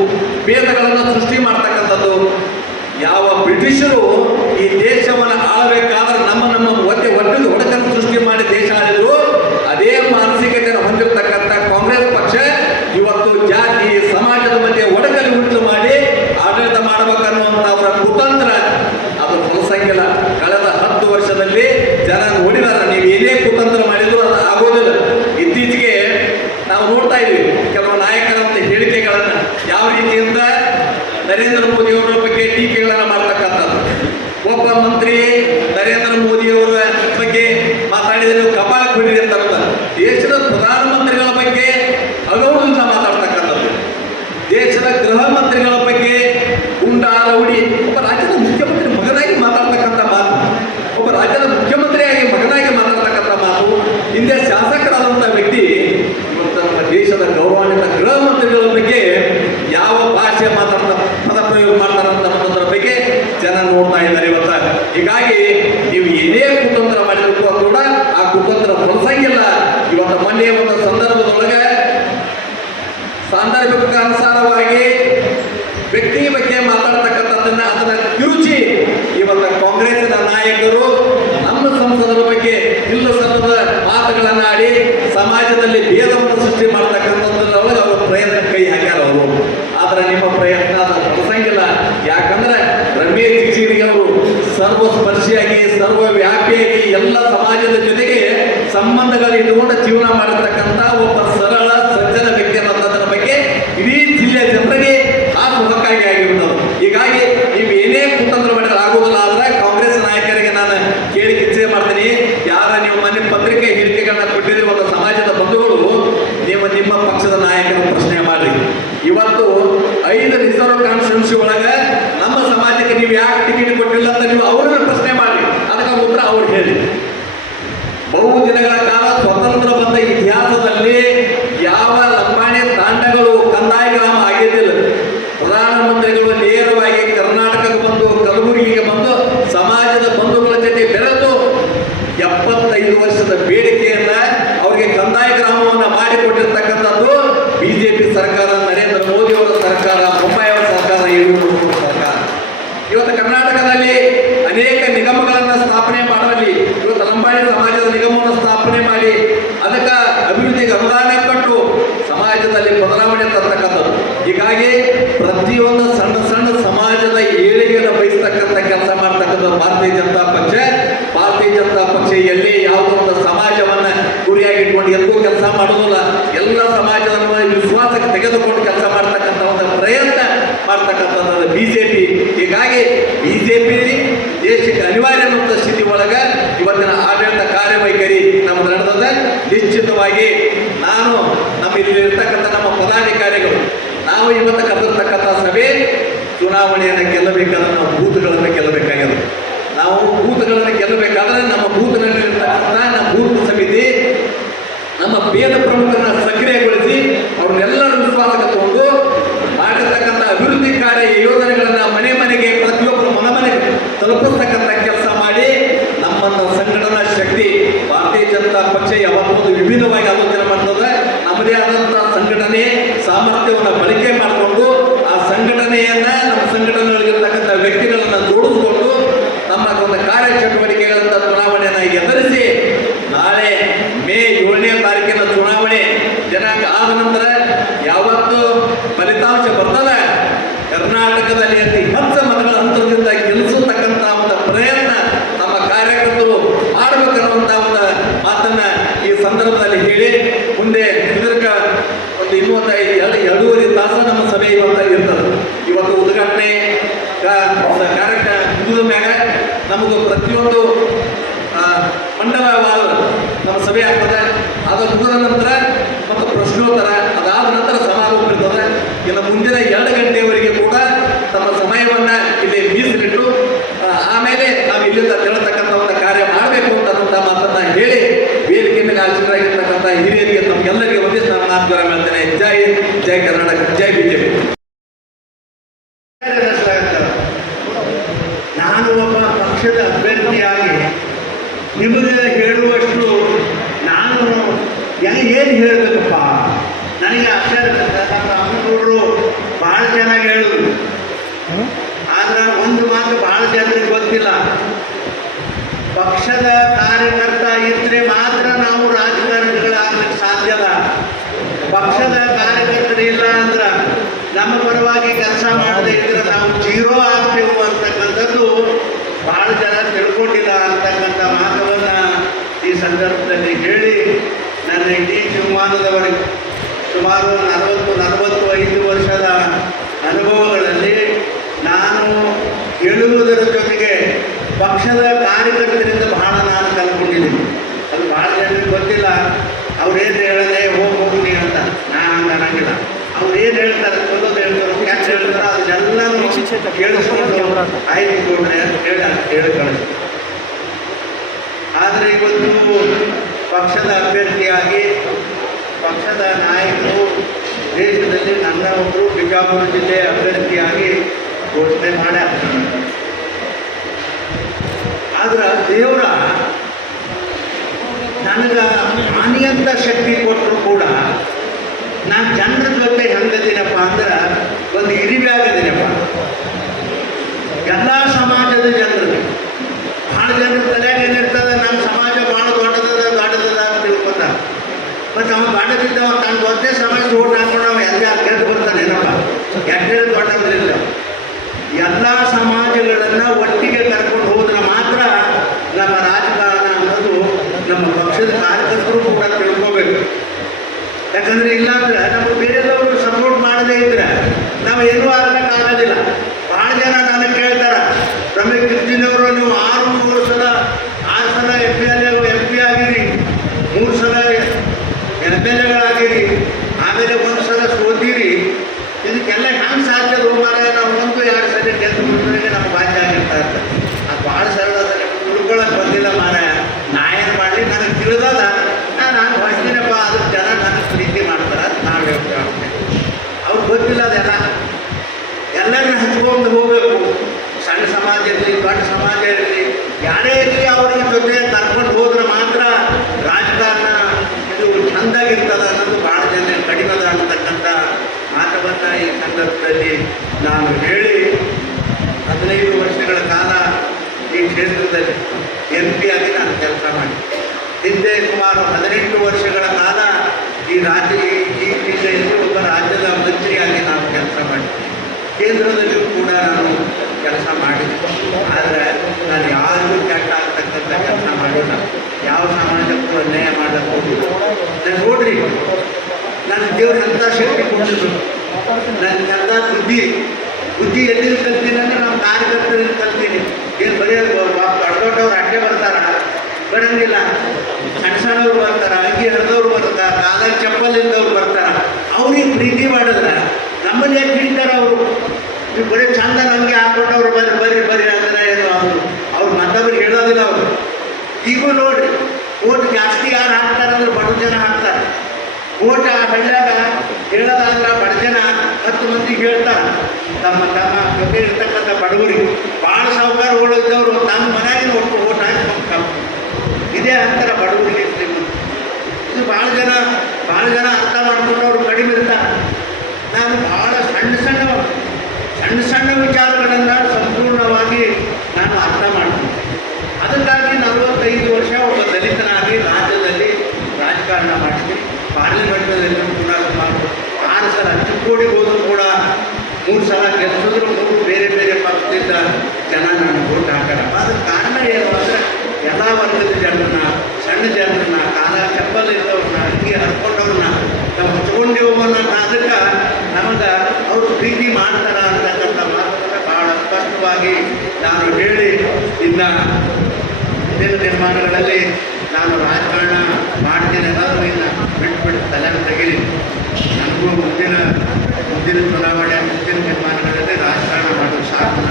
ಭೇದಗಳನ್ನು ಸೃಷ್ಟಿ ಮಾಡ್ತಕ್ಕಂಥದ್ದು. ಯಾವ ಬ್ರಿಟಿಷರು ಈ ದೇಶವನ್ನು ಆಳಬೇಕಾದ್ರೆ ನಮ್ಮ ಒಡಕನ್ನು ಸೃಷ್ಟಿ ಮಾಡಿ ದೇಶ ಆಳಿದ್ರು, ಅದೇ ಮಾನಸಿಕತೆಯನ್ನು ಹೊಂದಿರತಕ್ಕಂಥ ಕಾಂಗ್ರೆಸ್ ಪಕ್ಷ ಇವತ್ತು ಜಾತಿ ಸಮಾಜದ ಮಧ್ಯೆ ಒಡಕಲ್ಲಿ ಉಂಟು ಮಾಡಿ ಆಡಳಿತ ಮಾಡಬೇಕನ್ನುವಂಥ ಅವರ ಕುತಂತ್ರ ಅದು ಹೊಲಸಂಗಿಲ್ಲ. ಕಳೆದ 10 ವರ್ಷದಲ್ಲಿ ಜನ ನೋಡಿದಾರೆ, ನೀವು ಏನೇ ಕುತಂತ್ರ ಮಾಡಿದ್ರು ಅದು ಆಗೋದಿಲ್ಲ. ಇತ್ತೀಚೆಗೆ ನಾವು ನೋಡ್ತಾ ಇದ್ದೀವಿ ಕೆಲವು ನಾಯಕರಂತ ಹೇಳಿಕೆಗಳನ್ನ ಯಾವ ರೀತಿಯಿಂದ ನರೇಂದ್ರ ಮೋದಿ ಅವರ ಬಗ್ಗೆ ಟೀಕೆಗಳನ್ನು ಮಾಡ್ತಕ್ಕಂಥದ್ದು. ಒಬ್ಬ ಮಂತ್ರಿ ನರೇಂದ್ರ ಮೋದಿ ಅವರ ಬಗ್ಗೆ ಮಾತಾಡಿದರೆ ಕಪಾಳ ಕೊಡಿದೆ ಅಂತ ದೇಶದ ಪ್ರಧಾನಮಂತ್ರಿಗಳ ಬಗ್ಗೆ ಅಗೌರವದಿಂದ ಮಾತಾಡ್ತಕ್ಕಂಥದ್ದು, ದೇಶದ ಗೃಹ ಮಂತ್ರಿಗಳ ಬಗ್ಗೆ ಗುಂಡಾ ರೌಡಿ, ಒಬ್ಬ ರಾಜ್ಯದ ಮುಖ್ಯಮಂತ್ರಿ ಮಗನಾಗಿ ಮಾತಾಡ್ತಕ್ಕಂಥ ಮಾತು, ಒಬ್ಬ ರಾಜ್ಯದ ಮುಖ್ಯಮಂತ್ರಿಯಾಗಿ ಮಗನಾಗಿ ಮಾತಾಡ್ತಕ್ಕಂಥ ಮಾತು, ಹಿಂದೆ ಶಾಸಕರಾದಂಥ ವ್ಯಕ್ತಿ ಇವತ್ತು ನಮ್ಮ ದೇಶದ ಗೌರವಾನ್ವಿತ ಗೃಹ ಮಂತ್ರಿಗಳ ಬಗ್ಗೆ ಯಾವ ಭಾಷೆ ಪದಪ್ರಯೋಗ ಮಾಡ್ತಾರಂತ ಬಗ್ಗೆ ಜನ ನೋಡ್ತಾ ಇದ್ದಾರೆ ಇವತ್ತು. ಹೀಗಾಗಿ ನೀವು ಏನೇ ಕುತಂತ್ರ ಮಾಡಿದ್ರು ಕೂಡ ಆ ಕುತಂತ್ರ ಹೊಲಸಂಗಿಲ್ಲ. ಇವತ್ತು ಮೊನ್ನೆ ಒಂದು ಸಂದರ್ಭದೊಳಗೆ ಸಾಂದರ್ಭಿಕ ಅನುಸಾರವಾಗಿ ವ್ಯಕ್ತಿ ಬಗ್ಗೆ ಮಾತಾಡ್ತಕ್ಕಂಥದ್ದನ್ನ ಅದನ್ನ ತಿರುಚಿ ಇವತ್ತು ಕಾಂಗ್ರೆಸ್ಸಿನ ನಾಯಕರು ನಮ್ಮ ಸಂಸದರ ಬಗ್ಗೆ ಇಲ್ಲ ಸಲ್ಲದ ಮಾತುಗಳನ್ನಾಡಿ ಸಮಾಜದಲ್ಲಿ ಭೇದವನ್ನು ಸೃಷ್ಟಿ ಮಾಡ್ತಕ್ಕಂಥದ್ರೊಳಗೆ ಅವರ ಪ್ರಯತ್ನ ಕೈ ಹಾಕ್ಯಾರ ಅವರು. ಆದ್ರೆ ನಿಮ್ಮ ಪ್ರಯತ್ನ ಹೊಲಸಂಗಿಲ್ಲ. ಯಾಕಂದ್ರೆ ರಮೇಶ್ ಜಿಗಜಿಣಗಿ ಅವರು ಸರ್ವಸ್ಪರ್ಶಿಯಾಗಿ ಸರ್ವವ್ಯಾಪಿಯಾಗಿ ಎಲ್ಲ ಸಮಾಜದ ಜೊತೆಗೆ ಸಂಬಂಧಗಳು ಇಟ್ಟುಕೊಂಡು ಜೀವನ ಮಾಡಿರ್ತಕ್ಕಂಥ ಒಬ್ಬ ಸರಳ ಸಜ್ಜನ ವ್ಯಕ್ತಿ ಅನ್ನೋದ್ರ ಬಗ್ಗೆ ಇಡೀ ಜಿಲ್ಲೆಯ ಜನರಿಗೆ ಹಾಸುಹೊಕ್ಕಾಗಿ ಆಗಿರುತ್ತದೆ. ಹೀಗಾಗಿ ನೀವು ಏನೇ ಕುತಂತ್ರ ಮಾಡಿದ್ರೆ ಆಗುವುದಿಲ್ಲ. ಆದ್ರೆ ಕಾಂಗ್ರೆಸ್ ನಾಯಕರಿಗೆ ನಾನು ಕೇಳಿಕೆ ಇಚ್ಛೆ ಮಾಡ್ತೀನಿ, ಯಾರ ನೀವು ಮನೆ ಪತ್ರಿಕೆ ಹೇಳಿಕೆಗಳನ್ನ ಕೊಟ್ಟಿರುವ ಸಮಾಜದ ಬಂಧುಗಳು, ನೀವು ನಿಮ್ಮ ಪಕ್ಷದ ನಾಯಕರ ಪ್ರಶ್ನೆ ಮಾಡ್ರಿ. ಇವತ್ತು 5 ರಿಸರ್ವ್ ಕಾನ್ಸ್ಟಿಟ್ಯೂನ್ಸಿ ಒಳಗೆ ನಮ್ಮ ಸಮಾಜಕ್ಕೆ ನೀವು ಯಾಕೆ ಟಿಕೆಟ್ ಕೊಟ್ಟಿಲ್ಲ ಅಂತ ನೀವು ಅವ್ರನ್ನ ಪ್ರಶ್ನೆ ಮಾಡಿ, ಅದಕ್ಕೆ ಉತ್ತರ ಅವ್ರು ಹೇಳಿ. ಬಹು ದಿನಗಳ ಕಾಲ ಸ್ವತಂತ್ರ ಬಂದ ಇತಿಹಾಸದಲ್ಲಿ ಯಾವ ಲಂಬಾಣಿ ತಾಂಡಗಳು ಕಂದಾಯ ಗ್ರಾಮ ಆಗಿದ್ದಿಲ್ಲ. ಪ್ರಧಾನಮಂತ್ರಿಗಳು ನೇರವಾಗಿ ಕರ್ನಾಟಕಕ್ಕೆ ಬಂದು ಕಲಬುರಗಿಗೆ ಬಂದು ಸಮಾಜದ ಬಂಧುಗಳ ಜೊತೆ ಬೆರೆತು 75 ವರ್ಷದ ಬೇಡಿಕೆಯನ್ನ ಅವರಿಗೆ ಕಂದಾಯ ಗ್ರಾಮವನ್ನು ಮಾಡಿಕೊಟ್ಟಿರ್ತಕ್ಕಂಥದ್ದು ಬಿಜೆಪಿ ಸರ್ಕಾರ, ನರೇಂದ್ರ ಮೋದಿ ಅವರ ಸರ್ಕಾರ, ಬೊಮ್ಮಾಯಿ ಅವರ ಸರ್ಕಾರ, ಯಡಿಯೂರಪ್ಪ ಸರ್ಕಾರ. ಇವತ್ತು ಕರ್ನಾಟಕದಲ್ಲಿ ಅನೇಕ ನಿಗಮಗಳನ್ನು ಸ್ಥಾಪನೆ ಮಾಡುವಲ್ಲಿ ಇವತ್ತು ಲಂಬಾಣಿ ಸಮಾಜದ ನಿಗಮವನ್ನು ಸ್ಥಾಪನೆ ಮಾಡಿ ಅದಕ್ಕೆ ಅಭಿವೃದ್ಧಿಗೆ ಅನುದಾನ ಕೊಟ್ಟು ಸಮಾಜದಲ್ಲಿ ಬದಲಾವಣೆ ತರ್ತಕ್ಕಂಥದ್ದು. ಹೀಗಾಗಿ ಪ್ರತಿಯೊಂದು ಸಣ್ಣ ಸಣ್ಣ ಸಮಾಜದ ಏಳಿಗೆಯನ್ನು ಬಯಸ್ತಕ್ಕಂಥ ಕೆಲಸ ಮಾಡ್ತಕ್ಕಂಥ ಭಾರತೀಯ ಜನತಾ ಪಕ್ಷ. ಭಾರತೀಯ ಜನತಾ ಪಕ್ಷ ಎಲ್ಲಿ ಯಾವುದೋ ಒಂದು ಸಮಾಜವನ್ನ ಗುರಿಯಾಗಿ ಇಟ್ಕೊಂಡು ಎಂದೂ ಕೆಲಸ ಮಾಡೋದಿಲ್ಲ. ಎಲ್ಲ ಸಮಾಜದ ವಿಶ್ವಾಸಕ್ಕೆ ತೆಗೆದುಕೊಂಡು ಕೆಲಸ ಮಾಡ್ತಕ್ಕಂಥ ಒಂದು ಪ್ರಯತ್ನ ಮಾಡ್ತಕ್ಕಂಥದ್ದು ಬಿಜೆಪಿ. ಹೀಗಾಗಿ ಬಿಜೆಪಿ ದೇಶಕ್ಕೆ ಅನಿವಾರ್ಯ ಅನ್ನುವಂಥ ಸ್ಥಿತಿ ಒಳಗೆ ಇವತ್ತಿನ ಆಡಳಿತ ಕಾರ್ಯವೈಖರಿ ನಮ್ದು ನಡೆದ. ನಿಶ್ಚಿತವಾಗಿ ನಾನು ಇಲ್ಲಿ ಇರ್ತಕ್ಕಂಥ ನಮ್ಮ ಪದಾಧಿಕಾರಿಗಳು ನಾವು ಇವತ್ತು ಕರೆದಿರ್ತಕ್ಕಂಥ ಸಭೆ ಚುನಾವಣೆಯನ್ನು ಗೆಲ್ಲಬೇಕಾದ್ರೆ ನಾವು ಬೂತ್ಗಳನ್ನು ಗೆಲ್ಲಬೇಕಾಗಿದೆ. ನಾವು ಬೂತ್ಗಳನ್ನು ಗೆಲ್ಲಬೇಕಾದ್ರೆ ನಮ್ಮ ಬೂತ್ನಲ್ಲಿರ್ತಕ್ಕಂಥ ನಮ್ಮ ಬೂತ್ ಸಮಿತಿ ನಮ್ಮ ಭೇದ ಪ್ರಮುಖರನ್ನ ಸಕ್ರಿಯಗೊಳಿಸಿ ಅವ್ರನ್ನೆಲ್ಲರ ವಿಶ್ವಾಸಕ್ಕೆ ತಗೊಂಡು ಮಾಡಿರ್ತಕ್ಕಂಥ ಅಭಿವೃದ್ಧಿ ಕಾರ್ಯ ಯೋಜನೆಗಳನ್ನ ಮನೆ ಮನೆಗೆ ಪ್ರತಿಯೊಬ್ಬರು ಮನೆಗೆ ತಲುಪಿಸ್ತಕ್ಕಂಥ ಕೆಲಸ ಮಾಡಿ ನಮ್ಮನ್ನು ಸಂಘಟನಾ ಶಕ್ತಿ ಭಾರತೀಯ ಜನತಾ ಪಕ್ಷ ಯಾವತ್ತೊಂದು ವಿಭಿನ್ನವಾಗಿ ಆಲೋಚನೆ ಮಾಡ್ತದೆ. ನಮ್ಮದೇ ಆದಂತಹ ಸಂಘಟನೆ ಸಾಮರ್ಥ್ಯವನ್ನು ಬಳಕೆ ಮಾಡಿಕೊಂಡು ಆ ಸಂಘಟನೆಯನ್ನ ನಮ್ಮ ನಮ್ಮದು ಪ್ರತಿಯೊಂದು ಮಂಡಲವಾದ ನಮ್ಮ ಸಭೆ ಆಗ್ತದೆ. ಅದು ಮುಗಿದ ನಂತರ ಮತ್ತು ಪ್ರಶ್ನೋತ್ತರ, ಅದಾದ ನಂತರ ಸಮಾರೋಪ ಇರ್ತದೆ. ಇನ್ನು ಮುಂದಿನ 2 ಗಂಟೆಯವರೆಗೆ ಕೂಡ ತಮ್ಮ ಸಮಯವನ್ನ ಇಲ್ಲಿ ಮೀಸಲಿಟ್ಟು ಆಮೇಲೆ ನಾವು ಇಲ್ಲಿಂದ ತಿಳತಕ್ಕಂಥ ಒಂದು ಕಾರ್ಯ ಮಾಡಬೇಕು ಅನ್ನುವಂಥ ಮಾತನ್ನ ಹೇಳಿ ವೇದಿಕೆ ಮೇಲೆ ಹಾಜರಾಗಿರ್ತಕ್ಕಂಥ ಹಿರಿಯರಿಗೆ ತಮಗೆಲ್ಲರಿಗೆ ಒಂದೇ ನಾನು ಮಾತುಗಾರ ಹೇಳ್ತೇನೆ. ಜೈ ಹಿಂದ್, ಜೈ ಕರ್ನಾಟಕ, ಜೈ ಬಿಜೆಪಿ. ನಾನು ಒಬ್ಬ ಪಕ್ಷದ ಅಭ್ಯರ್ಥಿಯಾಗಿ ನಿಮಗೆ ಹೇಳುವಷ್ಟು ನಾನು ಏನು ಹೇಳಬೇಕಪ್ಪ, ನನಗೆ ಅಕ್ಷರ ಅಮ್ಮನವರು ಭಾಳ ಚೆನ್ನಾಗಿ ಹೇಳಿದ್ರು. ಆದ್ರೆ ಒಂದು ಮಾತು ಭಾಳ ಜನರಿಗೆ ಗೊತ್ತಿಲ್ಲ. ಪಕ್ಷದ ಕಾರ್ಯಕರ್ತ ಇದ್ರೆ ಮಾತ್ರ ನಾವು ರಾಜಕಾರಣಿಗಳಾಗಲಿಕ್ಕೆ ಸಾಧ್ಯದ. ಪಕ್ಷದ ಕಾರ್ಯಕರ್ತರು ಇಲ್ಲ ಅಂದ್ರೆ ನಮ್ಮ ಪರವಾಗಿ ಕೆಲಸ ಮಾಡದೇ ಇದ್ರೆ ನಾವು ಜೀರೋ ಆಗ್ತೇವೆ ಅಂತಕ್ಕಂಥದ್ದು ಭಾಳ ಜನ ತಿಳ್ಕೊಂಡಿಲ್ಲ ಅಂತಕ್ಕಂಥ ಮಾತವನ್ನು ಈ ಸಂದರ್ಭದಲ್ಲಿ ಹೇಳಿ ನನ್ನ ಇಡೀ ಜೀವಮಾನದವರೆಗೆ ಸುಮಾರು 40-45 ವರ್ಷದ ಅನುಭವಗಳಲ್ಲಿ ನಾನು ಹೇಳುವುದರ ಜೊತೆಗೆ ಪಕ್ಷದ ಕಾರ್ಯಕರ್ತರಿಂದ ಬಹಳ ನಾನು ಕಲ್ತ್ಕೊಂಡಿದ್ದೀನಿ. ಅದು ಭಾಳ ಜನರಿಗೆ ಗೊತ್ತಿಲ್ಲ. ಅವ್ರೇನು ಹೇಳದೆ ಹೋಗ್ತೀನಿ ಅಂತ ನಾನು ಹಂಗೆ ಅನ್ನಂಗಿಲ್ಲ. ಅವ್ರು ಏನು ಹೇಳ್ತಾರೆ, ಚಲೋದು ಹೇಳ್ತಾರೆ, ಕ್ಯಾಚ್ ಹೇಳ್ತಾರೆ, ಅದನ್ನೆಲ್ಲನೂ ಕೇಳಿಸ್ಕೊಂಡು ಆಯ್ದುಕೊಂಡ್ರೆ ಅಂತ ಹೇಳಿ ಕಳಿಸಿ. ಆದರೆ ಇವತ್ತು ಪಕ್ಷದ ಅಭ್ಯರ್ಥಿಯಾಗಿ ಪಕ್ಷದ ನಾಯಕರು ದೇಶದಲ್ಲಿ ನನ್ನ ಒಬ್ಬರು ಬಿಜಾಪುರ ಜಿಲ್ಲೆ ಅಭ್ಯರ್ಥಿಯಾಗಿ ಘೋಷಣೆ ಮಾಡ್ಯಾರ. ಆದ್ರೆ ದೇವರ ನನಗೆ ಹಾನಿಯಂತ ಶಕ್ತಿ ಕೊಟ್ಟರು ಕೂಡ ನಾನು ಜನರ ಜೊತೆ ಹೆಂಗದೀನಪ್ಪ ಅಂದ್ರೆ ಒಂದು ಹಿರಿಬ್ಯಾಗದೀನಪ್ಪ. ಎಲ್ಲ ಸಮಾಜದ ಜನರಿಗೆ ಭಾಳ ಜನರ ತಲೆಯಾಗ ಏನಿರ್ತದೆ, ನಮ್ಮ ಸಮಾಜ ಭಾಳ ದೊಡ್ಡದ ಅಂತ ತಿಳ್ಕೊತಾರೆ. ಮತ್ತು ಅವ್ನು ಬಾಡದಿದ್ದವ ತಾನು ಒಂದೇ ಸಮಾಜದ ಓಟ್ ಹಾಕೊಂಡು ಅವ ಎಲ್ಲ ಕೆಟ್ಟು ಬರ್ತಾನೆ ಏನಪ್ಪ, ಕೆಟ್ಟ ದೊಡ್ಡದ್ರಿಲ್ಲ. ಎಲ್ಲ ಸಮಾಜಗಳನ್ನು ಒಟ್ಟಿಗೆ ಕರ್ಕೊಂಡು ಹೋದ್ರೆ ಮಾತ್ರ ನಮ್ಮ ರಾಜಕಾರಣ ಅನ್ನೋದು ನಮ್ಮ ಪಕ್ಷದ ಕಾರ್ಯಕರ್ತರು ಕೂಡ ತಿಳ್ಕೋಬೇಕು. ಯಾಕಂದರೆ ಇಲ್ಲಾಂದ್ರೆ ನಮಗೆ ಬೇರೆದವರು ಸಪೋರ್ಟ್ ಮಾಡದೇ ಇದ್ರೆ ನಾವು ಏನೂ ಆಗಲಿಕ್ಕಾಗೋದಿಲ್ಲ. ಭಾಳ ಜನ ನನಗೆ ಕೇಳ್ತಾರೆ, ರಮೇಶ್ ಕಿರ್ಜಿನವರು ನೀವು 6 ಸಲ MP ಆಗಿರಿ, 3 ಸಲ MLAಗಳಾಗಿರಿ, ಆಮೇಲೆ 1 ಸಲ ಸೋತಿರಿ, ಇದಕ್ಕೆಲ್ಲ ಹೆಂಗೆ ಸಾಧ್ಯ ಮಾರಾಯ? ನಾವು 1-2 ಸಲ ಗೆದ್ದು ಬಿಟ್ಟರೆ ನಮ್ಗೆ ಬಾಧ್ಯ ಆಗಿರ್ತಾ ಇರ್ತಾರೆ. ಅದು ಭಾಳ ಸರಳ ಅದ, ನಿಮ್ಗೆ ತಿಳ್ಕೊಳ್ಳೋಕೆ ಬಂದಿಲ್ಲ ಮಾರಾಯ. ನಾ ಏನು ಮಾಡಲಿ, ನನಗೆ ತಿಳಿದದ ನಾನು ಹೊಡ್ತೀನಪ್ಪ, ಅದಕ್ಕೆ ಜನ ನನಗೆ ಪ್ರೀತಿ ಮಾಡ್ತಾರೆ ಅಂತ ನಾವು ಹೇಳ್ತೇವೆ. ಅವ್ರಿಗೆ ಗೊತ್ತಿಲ್ಲ ಅದೆಲ್ಲ. ಎಲ್ಲರನ್ನ ಹಚ್ಕೊಂಡು ಹೋಗಬೇಕು. ಸಣ್ಣ ಸಮಾಜ ಇರಲಿ, ದೊಡ್ಡ ಸಮಾಜ ಇರಲಿ, ಯಾರೇ ಇರಲಿ, ಅವ್ರಿಗೆ ಜೊತೆ ಕರ್ಕೊಂಡು ಹೋದ್ರೆ ಮಾತ್ರ ರಾಜಕಾರಣ ಇದು ಚೆಂದಾಗಿರ್ತದೆ ಅನ್ನೋದು ಭಾಳ ಜನ ಕಡಿಮೆ ಅಂತಕ್ಕಂಥ ಮಾತವನ್ನು ಈ ಸಂದರ್ಭದಲ್ಲಿ ನಾನು ಹೇಳಿ 15 ವರ್ಷಗಳ ಕಾಲ ಈ ಕ್ಷೇತ್ರದಲ್ಲಿ MP ಆಗಿ ನಾನು ಕೆಲಸ ಮಾಡಿ, ಹಿಂದೆ ಸುಮಾರು 18 ವರ್ಷಗಳ ಕಾಲ ಈ ಜಿಲ್ಲೆಯಲ್ಲಿ ಒಬ್ಬ ರಾಜ್ಯದ ಮಂತ್ರಿಯಾಗಿ ನಾನು ಕೆಲಸ ಮಾಡಿದ್ದೆ. ಕೇಂದ್ರದಲ್ಲಿಯೂ ಕೂಡ ನಾನು ಕೆಲಸ ಮಾಡಿದ್ದೆ. ಆದರೆ ನಾನು ಯಾರಿಗೂ ಕೆಟ್ಟ ಆಗ್ತಕ್ಕಂಥ ಕೆಲಸ ಮಾಡಿಲ್ಲ, ಯಾವ ಸಮಾಜಕ್ಕೂ ಅನ್ಯಾಯ ಮಾಡಕ್ಕೆ ಹೋಗಿಲ್ಲ. ನಾನು ನೋಡ್ರಿ, ನನ್ನ ದೇವ್ರು ಎಂಥ ಶಕ್ತಿ ಕೊಟ್ಟಿದ್ರು, ನನಗೆಂಥ ಬುದ್ಧಿ ಎಲ್ಲಿಂದ ಕಲ್ತೀನಿ ಅಂದರೆ ನಮ್ಮ ಕಾರ್ಯಕರ್ತರಿಂದ ಕಲ್ತೀನಿ. ಏನು ಬರೀ ದೊಡ್ಡವ್ರು ಅಡ್ಡೆ ಬರ್ತಾರ, ಬರಂಗಿಲ್ಲ. ಸಣ್ಣವ್ರು ಬರ್ತಾರೆ, ಅಂಗಿ ಹರಿದವ್ರು ಬರ್ತಾರೆ, ಕಾಲಾಗ ಚಪ್ಪಲ್ ಇದ್ದವ್ರು ಬರ್ತಾರೆ. ಅವ್ರಿಗೆ ಪ್ರೀತಿ ಮಾಡಿದ್ರೆ ನಮ್ಮಲ್ಲಿ ಯಾಕೆ ಹಿಡಿತಾರೆ ಅವರು? ನೀವು ಬರೀ ಚಂದ ನಮಗೆ ಹಾಕ್ಕೊಂಡವ್ರು ಬರ್ರಿ ಅಂದರೆ ಏನು ಅವ್ರು ಮತ್ತೊಬ್ಬರಿಗೆ ಹೇಳೋದಿಲ್ಲ. ಅವರು ಈಗೂ ನೋಡ್ರಿ, ಓಟ್ ಜಾಸ್ತಿ ಯಾರು ಹಾಕ್ತಾರೆ ಅಂದ್ರೆ ಬಡ ಜನ ಹಾಕ್ತಾರೆ. ಓಟ್ ಹಳ್ಳ್ಯಾಗ ಹೇಳೋದಾದ್ರೆ ಬಡ ಜನ 10 ಮಂದಿಗೆ ಹೇಳ್ತಾರೆ, ತಮ್ಮ ಜೊತೆ ಇರ್ತಕ್ಕಂಥ ಬಡವರಿಗೆ. ಭಾಳ ಸಾಹುಕಾರಗಳು ಇದ್ದವರು ತಮ್ಮ ಮನೆಯಾಗಿನ ಓಟ್ ಹಾಕಿ ಇದೇ ಅಂತಾರೆ ಬಡವರಿಗೆ ಶ್ರೀಮಂತ. ಇದು ಭಾಳ ಜನ ಅರ್ಥ ಮಾಡ್ಕೊಂಡವ್ರು ಕಡಿಮೆ ಇರ್ತಾರೆ. ನಾನು ಭಾಳ ಸಣ್ಣ ವಿಚಾರಗಳನ್ನು ಸಂಪೂರ್ಣವಾಗಿ ನಾನು ಅರ್ಥ ಮಾಡ್ತೀನಿ. ಅದಕ್ಕಾಗಿ 45 ವರ್ಷ ಒಬ್ಬ ದಲಿತನಾಗಿ ರಾಜ್ಯದಲ್ಲಿ ರಾಜಕಾರಣ ಮಾಡಿದ್ದೀನಿ. ಪಾರ್ಲಿಮೆಂಟ್ನಲ್ಲಿ ಕೂಡ ಸುಮಾರು 6 ಸಲ ಚಿಕ್ಕೋಡಿಗೆ ಹೋದರೂ ಕೂಡ 3 ಸಲ ಗೆಲ್ಲಿಸಿದ್ರು 3 ಬೇರೆ ಪಕ್ಷದಿಂದ ಜನ ನಾನು ಓಟ್ ಹಾಕಲ್ಲ. ಅದಕ್ಕೆ ಕಾರಣ ಏನು ಅಂದರೆ ಎಲ್ಲ ವರ್ಗದ ಜನರನ್ನ, ಸಣ್ಣ ಜನರನ್ನ, ಕಾಲ ಚಪ್ಪಲ್ ಇದ್ದವ್ರನ್ನ, ಅಂಗಿ ಹರ್ಕೊಂಡವ್ರನ್ನ ನಾವು ಹಚ್ಕೊಂಡಿವೋ ಅದಕ್ಕೆ ನಮಗೆ ಅವರು ಪ್ರೀತಿ ಮಾಡ್ತಾರ ಅಂತಕ್ಕಂಥ ಮಾತನ್ನು ಭಾಳ ಸ್ಪಷ್ಟವಾಗಿ ನಾನು ಹೇಳಿ ಇನ್ನು ಮುಂದಿನ ನಿರ್ಮಾಣಗಳಲ್ಲಿ ನಾನು ರಾಜಕಾರಣ ಮಾಡ್ತೀನಿ ಅನ್ನೋದು ಇನ್ನು ಬಿಟ್ಟು ತಲೆ ತೆಗೀಲಿ. ನನಗೂ ಮುಂದಿನ ಚುನಾವಣೆ ಮುಂದಿನ ನಿರ್ಮಾಣಗಳಲ್ಲಿ ರಾಜಕಾರಣ ಮಾಡೋದು ಸಾಕು.